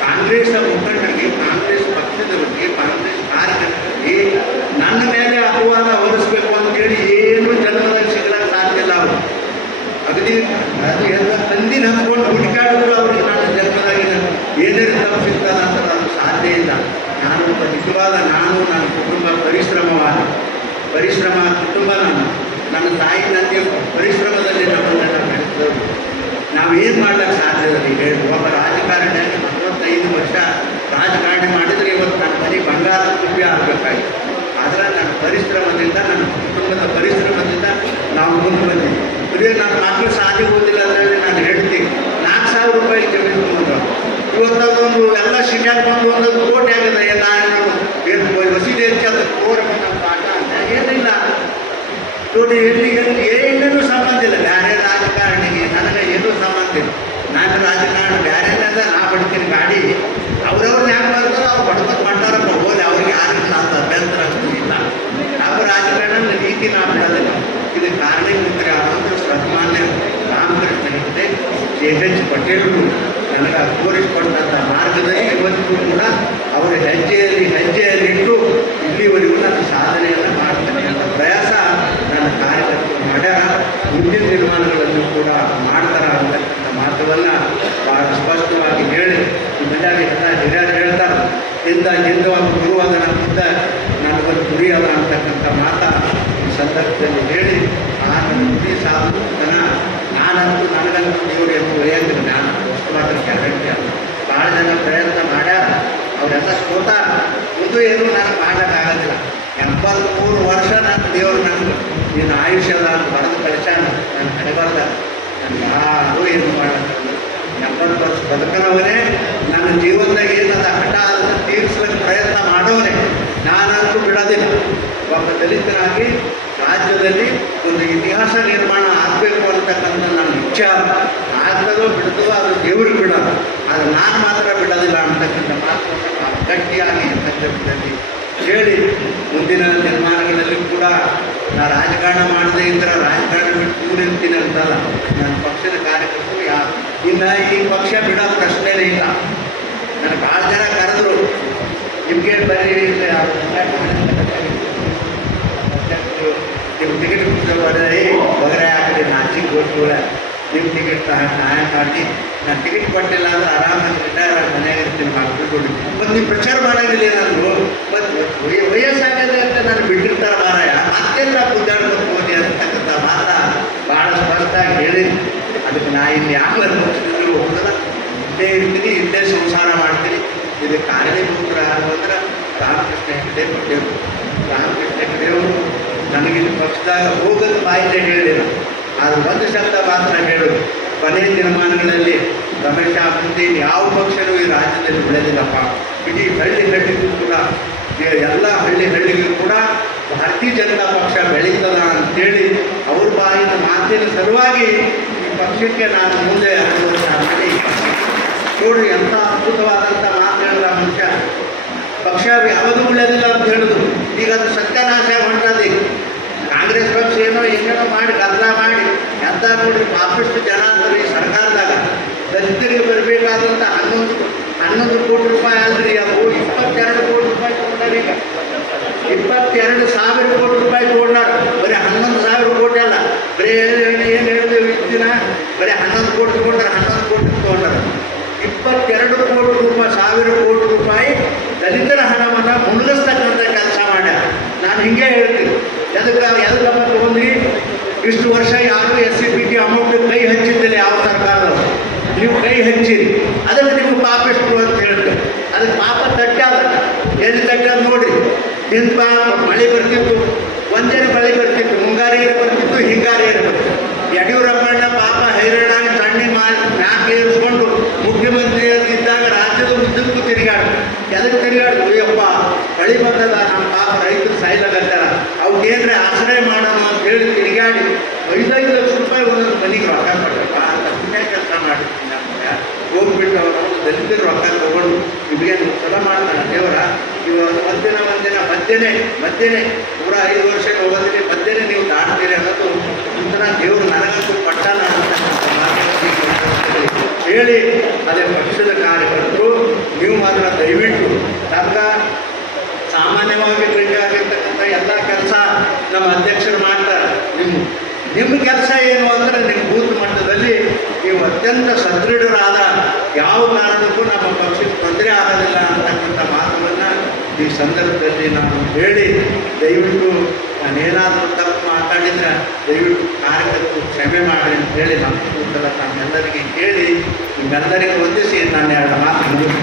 ಕಾಂಗ್ರೆಸ್ ಮುಖಂಡರಿಗೆ ಕಾಂಗ್ರೆಸ್ ಪಕ್ಷದ ಬಗ್ಗೆ ಕಾಂಗ್ರೆಸ್ ಕಾರ್ಯಕರ್ತರಿಗೆ ನನ್ನ ಮೇಲೆ ಅಪವಾದ ಹೊರಿಸ್ಬೇಕು ಅಂತೇಳಿ ಏನು ಜನ್ಮದಾಗ ಸಿಗಲಿಕ್ಕೆ ಸಾಧ್ಯ ಇಲ್ಲ ಅವರು ಅಗದಿ ಅದು ಎಲ್ಲ ತಂದಿ ನಂಬ್ಕೊಂಡು ಹುಡುಕಾಡಿದ್ರು ಅವ್ರಿಗೆ ನನ್ನ ಜನ್ಮದಾಗಿನ ಏನೇನು ತಪ್ಪು ಸಿಗ್ತದ ಅಂತ ಅದು ಸಾಧ್ಯ ಇಲ್ಲ ನಾನು ಒಬ್ಬ ನಿಜವಾದ ನನ್ನ ಕುಟುಂಬ ಪರಿಶ್ರಮ ಕುಟುಂಬ ನನ್ನ ತಾಯಿ ನನಗೆ ಪರಿಶ್ರಮದಲ್ಲಿ ನಮ್ಮನ್ನೆಲ್ಲ ಬೆಳೆಸಿದವರು ನಾವೇನು ಮಾಡ್ಲಿಕ್ಕೆ ಸಾಧ್ಯ ಇಲ್ಲ ಈಗ ಒಬ್ಬ ರಾಜಕಾರಣಿಯಾಗಿ 35 ವರ್ಷ ರಾಜಕಾರಣ ಮಾಡಿದರೆ ಇವತ್ತು ನನ್ನ ಮನೆ ಬಂಗಾರ ರೂಪಾಯಿ ಆಗಬೇಕಾಗಿತ್ತು ಆದರೆ ನನ್ನ ಪರಿಶ್ರಮದಿಂದ ನನ್ನ ಕುಟುಂಬದ ಪರಿಶ್ರಮದಿಂದ ನಾವು ಮುಂದೆ ಬಂದಿದ್ದೀವಿ ಬರೀ ನನ್ನ ಮಕ್ಕಳು ಸಾಧಿ ಓದಿಲ್ಲ ಅಂತೇಳಿ ನಾನು ಹೇಳ್ತೀನಿ 4,000 ರೂಪಾಯಿ ಜಮೀನು ಬಂದವು ಇವತ್ತು ಅದೊಂದು ಎಲ್ಲ ಶಿಟ್ಯಾಗ ಬಂದು ಒಂದೊಂದು ಕೋಟಿ ಆಗಿದೆ ನಾನು ಏನು ವಸೀಲಿ ಹೆಚ್ಚು ಅದು ಕೋರಕ್ಕೆ ನಮ್ಮ ಪಾಠ ಅಂತ ಏನಿಲ್ಲ ನೋಡಿ ಏನೇನೂ ಸಂಬಂಧ ಇಲ್ಲ ಬೇರೆ ರಾಜಕಾರಣಿಗೆ ನನಗೆ ಏನೂ ಸಂಬಂಧ ಇಲ್ಲ ನಾನು ರಾಜಕಾರಣ ಬೇರೆನಾದ ನಾ ಬಡ್ತೀನಿ ಗಾಡಿ ಅವ್ರವ್ರನ್ನ ಯಾಕೆ ಬರ್ತಾರೋ ಅವ್ರು ಬಡ್ಕೊಂಡು ಮಾಡ್ತಾರಪ್ಪ ಹೋಗಿ ಅವ್ರಿಗೆ ಯಾರಿಗಿಲ್ಲ ಅಂತ ಅಭ್ಯಂತರ ಇಲ್ಲ ಯಾವ ರಾಜಕಾರಣ ನೀತಿ ನಾವು ಬಿಡೋದಿಲ್ಲ ಇದು ಕಾರಣಕ್ಕೆ ಆನಂತರ ಸನ್ಮಾನ್ಯ ರಾಮಕೃಷ್ಣ ಹೆಗಡೆ J.H. ಪಟೇಲರು ನನಗೆ ತೋರಿಸಿಕೊಂಡಂಥ ಮಾರ್ಗದಲ್ಲಿ ಇವತ್ತಿಗೂ ಕೂಡ ಅವರ ಹೆಜ್ಜೆಯಲ್ಲಿಟ್ಟು ಇಲ್ಲಿವರೆಗೂ ನನ್ನ ಸಾಧನೆಯನ್ನು ಮಾಡ್ತೇನೆ ಅಂತ ಪ್ರಯಾಸ ನನ್ನ ಕಾರ್ಯಕರ್ತರು ಮಾಡ್ಯಾರ ಮುಂದಿನ ನಿರ್ಮಾಣಗಳನ್ನು ಕೂಡ ಮಾಡ್ತಾರ ಅಂತಕ್ಕಂಥ ಮಾತುವನ್ನು ಭಾಳ ಸ್ಪಷ್ಟವಾಗಿ ಹೇಳಿ ನಿಮ್ಮೆಲ್ಲರಿಗೆ ಹಿರಿಯರು ಹೇಳ್ತಾರೆ ಹಿಂದ ಒಂದು ಗುರುವಾದ ಮುಂದೆ ನನಗೊಂದು ಗುರಿ ಅದ ಅಂತಕ್ಕಂಥ ಮಾತ ಈ ಸಂದರ್ಭದಲ್ಲಿ ಹೇಳಿ ಆ ನನ್ನ ಗುರಿ ಸಾಧನ ನಾನಂತೂ ನನಗಂತೂ ದೇವರು ಎಂದು ಒಯ್ಯಂಗಿಲ್ಲ ನಾನು ವಸ್ತುವಾದ ಗ್ಯಾರಂಟಿ ಅಲ್ಲ ಭಾಳ ಜನ ಪ್ರಯತ್ನ ಮಾಡ್ಯಾರ ಅವರೆಲ್ಲ ಸೋತಾರ ಮುಂದೆ ಏನೂ ನಾನು ಮಾಡೋಕ್ಕಾಗೋದಿಲ್ಲ 83 ವರ್ಷ ನನ್ನ ದೇವರು ನನಗೆ ನಿನ್ನ ಆಯುಷ್ಯದ ಬರೆದು ಕಳಿಸ್ಯಾನ ನನ್ನ ಕಡೆಬಾರ್ದ ನಾನು ಯಾರೂ ಏನು ಮಾಡೋಕ್ಕಾಗಲ್ಲ 70 ವರ್ಷ ಬದುಕನವರೇ ನನ್ನ ಜೀವನದಾಗ ಏನದ ಹಠ ಅದನ್ನು ತೀರಿಸಲಿಕ್ಕೆ ಪ್ರಯತ್ನ ಮಾಡೋರೆ ನಾನಂತೂ ಬಿಡೋದಿಲ್ಲ ಒಬ್ಬ ದಲಿತನಾಗಿ ರಾಜ್ಯದಲ್ಲಿ ಒಂದು ಇತಿಹಾಸ ನಿರ್ಮಾಣ ಆಗಬೇಕು ಅಂತಕ್ಕಂಥ ನನ್ನ ಇಚ್ಛೆ ಆಗ್ತದೋ ಬಿಡ್ತದೋ ಅದು ದೇವ್ರಿಗೆ ಬಿಡೋದು ಆದರೆ ನಾನು ಮಾತ್ರ ಬಿಡೋದಿಲ್ಲ ಅಂತಕ್ಕಂಥ ಮಾತನ್ನು ನಾವು ಗಟ್ಟಿಯಾಗಿ ಸಂದರ್ಭದಲ್ಲಿ ಹೇಳಿ ಮುಂದಿನ ನಿರ್ಮಾಣಗಳಲ್ಲಿ ಕೂಡ ನಾ ರಾಜಕಾರಣ ಮಾಡದೇ ಇದ್ದರೆ ರಾಜಕಾರಣ ಬಿಟ್ಟು ನಿಲ್ತೀನಿ ಅಂತಲ್ಲ ನನ್ನ ಪಕ್ಷದ ಕಾರ್ಯಕರ್ತರು ಇನ್ನು ಈ ಪಕ್ಷ ಬಿಡೋ ಪ್ರಶ್ನೆನೇ ಇಲ್ಲ ನನಗೆ ಭಾಳ ಜನ ಕರೆದ್ರು ನಿಮಗೆ ಬರೀ ನಿಮ್ಮ ಟಿಕೆಟ್ ಬರೀ ಹೊರಗಡೆ ಹಾಕಿ ನಾಚಿಗೆ ಕೊಟ್ಟು ನಿಮ್ಮ ಟಿಕೆಟ್ ಸಹಾಯ ಮಾಡಿ ನಾನು ಟಿಕೆಟ್ ಕೊಟ್ಟಿಲ್ಲ ಅಂದ್ರೆ ಆರಾಮಾಗಿ ರಿಟೈರ್ ಆಗಿ ಮನೆಯಾಗ ಇರ್ತೀನಿ ಹಾಕ್ಬಿಟ್ಟು ಮತ್ತು ನೀವು ಪ್ರಚಾರ ಮಾಡೋದಿಲ್ಲ ನಾನು ಮತ್ತು ವಯಸ್ಸಾಗಿದೆ ಅಂತ ನಾನು ಬಿಟ್ಟಿರ್ತಾರೆ ಮಾರಾಯ ಮತ್ತೆಲ್ಲ ಕುದ್ದಾಡ್ಬೇಕು ಹೋಗಿ ಅಂತಕ್ಕಂಥ ಮಾತ ಭಾಳ ಸ್ಪಷ್ಟವಾಗಿ ಹೇಳಿನಿ ಅದಕ್ಕೆ ನಾ ಇಲ್ಲಿ ಯಾವ ಪಕ್ಷದಲ್ಲಿ ಹೋಗೋದಲ್ಲ ಇಲ್ಲೇ ಇರ್ತೀನಿ ಇಲ್ಲೇ ಸಂಸಾರ ಮಾಡ್ತೀನಿ ಇದಕ್ಕೆ ಕಾರಣೀಭೂತರು ಯಾರು ಅಂದ್ರೆ ರಾಮಕೃಷ್ಣ ಹೆಗಡೆ ಪಟೇಲರು ರಾಮಕೃಷ್ಣ ಹೆಗಡೆಯವರು ನನಗಿಲ್ಲಿ ಪಕ್ಷದಾಗ ಹೋಗೋದು ಬಾಯಿಲೆ ಹೇಳಿಲ್ಲ ಆದರೆ ಒಂದು ಶಬ್ದ ಮಾತ್ರ ಹೇಳೋದು ಕೊನೆಯ ದಿನಮಾನಗಳಲ್ಲಿ ರಮೇಶ ಮುಂದೆ ಯಾವ ಪಕ್ಷನೂ ಈ ರಾಜ್ಯದಲ್ಲಿ ಬೆಳೆದಿಲ್ಲಪ್ಪ ಇಡೀ ಹಳ್ಳಿಗೂ ಕೂಡ ಎಲ್ಲ ಹಳ್ಳಿಗೂ ಕೂಡ ಭಾರತೀಯ ಜನತಾ ಪಕ್ಷ ಬೆಳೀತದ ಅಂತೇಳಿ ಅವ್ರ ಬಾಯಿನ ಮಾತಿನ ಸಲುವಾಗಿ ಈ ಪಕ್ಷಕ್ಕೆ ನಾನು ಮುಂದೆ ಮಾಡಿ ನೋಡ್ರಿ ಎಂಥ ಅದ್ಭುತವಾದಂಥ ಮಾತು ಹೇಳಿದ ಮನುಷ್ಯ ಪಕ್ಷ ಯಾವುದು ಉಳಿಯೋದಿಲ್ಲ ಅಂತ ಹೇಳಿದ್ರು ಈಗ ಅದು ಸತ್ಯನಾಶ ಹೊಂಟದಿ ಕಾಂಗ್ರೆಸ್ ಪಕ್ಷ ಏನೇನೋ ಮಾಡಿ ಗದ್ದಲ ಮಾಡಿ ಎಂತ ನೋಡ್ರಿ ಪಾಪಿಷ್ಟು ಜನ ಅಂದ್ರೆ ಈ ಸರ್ಕಾರದಾಗ ದಲಿತರಿಗೆ ಬರಬೇಕಾದಂಥ 11 ಕೋಟಿ ರೂಪಾಯಿ ಅಲ್ರಿ ಅದು 22 ಕೋಟಿ ರೂಪಾಯಿ ತೊಗೊಂಡಾರ ಈಗ 22,000 ಕೋಟಿ ರೂಪಾಯಿ ತೊಗೊಂಡಾರ ಬರೀ 11,000 ಕೋಟಿ ಅಲ್ಲ ಬರೀ ಏನು ಹೇಳಿದೆವು ಇಷ್ಟು ದಿನ ಬರೀ 11 ಕೋಟಿ ತೊಗೊಂಡಾರ 11 ಕೋಟಿ ತೊಗೊಂಡಾರ 22 ಕೋಟಿ ರೂಪಾಯಿ 1,000 ಕೋಟಿ ರೂಪಾಯಿ ದಲಿತರ ಹಣವನ್ನು ಮುಳುಗಿಸ್ತಕ್ಕಂಥ ಕೆಲಸ ಮಾಡ್ಯಾರ ನಾನು ಹಿಂಗೆ ಹೇಳ್ತೀನಿ ಎದಕ್ಕಪ್ಪ ತೊಗೊಂಡ್ರಿ ಇಷ್ಟು ವರ್ಷ ಯಾರು SCPT ಅಮೌಂಟ್ ಕೈ ಹಚ್ಚಿದ್ದಿಲ್ಲ ಯಾವ ಸರ್ಕಾರದವರು ನೀವು ಕೈ ಹಚ್ಚಿರಿ ಅದಕ್ಕೆ ನಿಮ್ಗೆ ಪಾಪ ಎಷ್ಟು ಅಂತ ಹೇಳ್ತಾರೆ ಅದಕ್ಕೆ ಪಾಪ ತಟ್ಟಾದ ಎಲ್ಲಿ ತಟ್ಟಾದ ನೋಡಿ ನಿನ್ನ ಪಾಪ ಮಳೆ ಬರ್ತಿತ್ತು ಒಂದೇ ಮಳೆ ಬರ್ತಿತ್ತು ಮುಂಗಾರಿಗೆ ಬರ್ತಿತ್ತು ಹಿಂಗಾರಿಗೆ ಬರ್ತಿತ್ತು ಯಡಿಯೂರಪ್ಪಣ್ಣ ಪಾಪ ಹೈರಾಣಾಗಿ ತಣ್ಣಿ ಮ್ಯಾಕ್ ಏರಿಸ್ಕೊಂಡು ಮುಖ್ಯಮಂತ್ರಿ ಇದ್ದಾಗ ರಾಜ್ಯದ ಉದ್ದಕ್ಕೂ ತಿರುಗಾಡ್ತಾರೆ ಎದಕ್ಕೆ ತಿರುಗಾಡ್ತು ಅಯ್ಯಪ್ಪ ಮಳೆ ಬಂದದ ನಮ್ಮ ಪಾಪ ರೈತರು ಸಾಯ್ಲಾಗತ್ತಾರ ಅವ್ಕೇನ್ರೆ ಆಶ್ರಯ ಮಾಡೋಣ ಅಂತ ಹೇಳಿ ತಿರುಗಾಡಿ 5-5 ಲಕ್ಷ ರೂಪಾಯಿ ಒಂದೊಂದು ಮನೆಗೆ ರೊಕ್ಕ ಕೊಡ್ರಪ್ಪ ಅಂತ ಪುಣ್ಯ ಕೆಲಸ ಮಾಡಿರ್ತೀನಿ ನಮ್ಗೆ ಹೋಗ್ಬಿಟ್ಟು ಅವರು ದಲಿತರು ರೊಕ್ಕ ತಗೊಂಡು ನಿಮಗೆ ಚಲೋ ಮಾಡ್ತಾನೆ ದೇವರ ಇವಾಗ ಮಧ್ಯೆ ಪೂರ 5 ವರ್ಷ ಹೋಗೋದಿಲ್ಲ ಮಧ್ಯೆ ನೀವು ದಾಟ್ತೀರಿ ಅನ್ನೋದು ಒಂಥರ ದೇವರು ನನಗಂತೂ ಪಟ್ಟಾನ ಹೇಳಿ ಅದೇ ಪಕ್ಷದ ಕಾರ್ಯಕರ್ತರು ನೀವು ಮಾತ್ರ ದಯವಿಟ್ಟು ಸರ್ಕಾರ ಸಾಮಾನ್ಯವಾಗಿ ಬೇಕಾಗಿರ್ತಕ್ಕಂಥ ಎಲ್ಲ ಕೆಲಸ ನಮ್ಮ ಅಧ್ಯಕ್ಷರು ಮಾಡ್ತಾರೆ. ನಿಮ್ಮ ಕೆಲಸ ಏನು ಅಂದರೆ ನಿಮ್ಮ ಬೂತ್ ಮಟ್ಟದಲ್ಲಿ ನೀವು ಅತ್ಯಂತ ಸದೃಢರಾದ ಯಾವ ಕಾರಣಕ್ಕೂ ನಮ್ಮ ಪಕ್ಷಕ್ಕೆ ತೊಂದರೆ ಆಗೋದಿಲ್ಲ ಅಂತಕ್ಕಂಥ ಮಾತುಗಳನ್ನು ಈ ಸಂದರ್ಭದಲ್ಲಿ ನಾನು ಹೇಳಿ ದಯವಿಟ್ಟು ನಾನೇನಾದರೂ ತಪ್ಪು ಮಾತಾಡಿದ್ರೆ ದಯವಿಟ್ಟು ಕಾರ್ಯಕರ್ತರು ಕ್ಷಮೆ ಮಾಡಿ ಅಂತ ಹೇಳಿ ನಮ್ಮ ಕೂತಲ್ಲ ತಮ್ಮೆಲ್ಲರಿಗೆ ಕೇಳಿ ನಿಮ್ಮೆಲ್ಲರಿಗೂ ವಂದಿಸಿ ನಾನು 2 ಮಾತು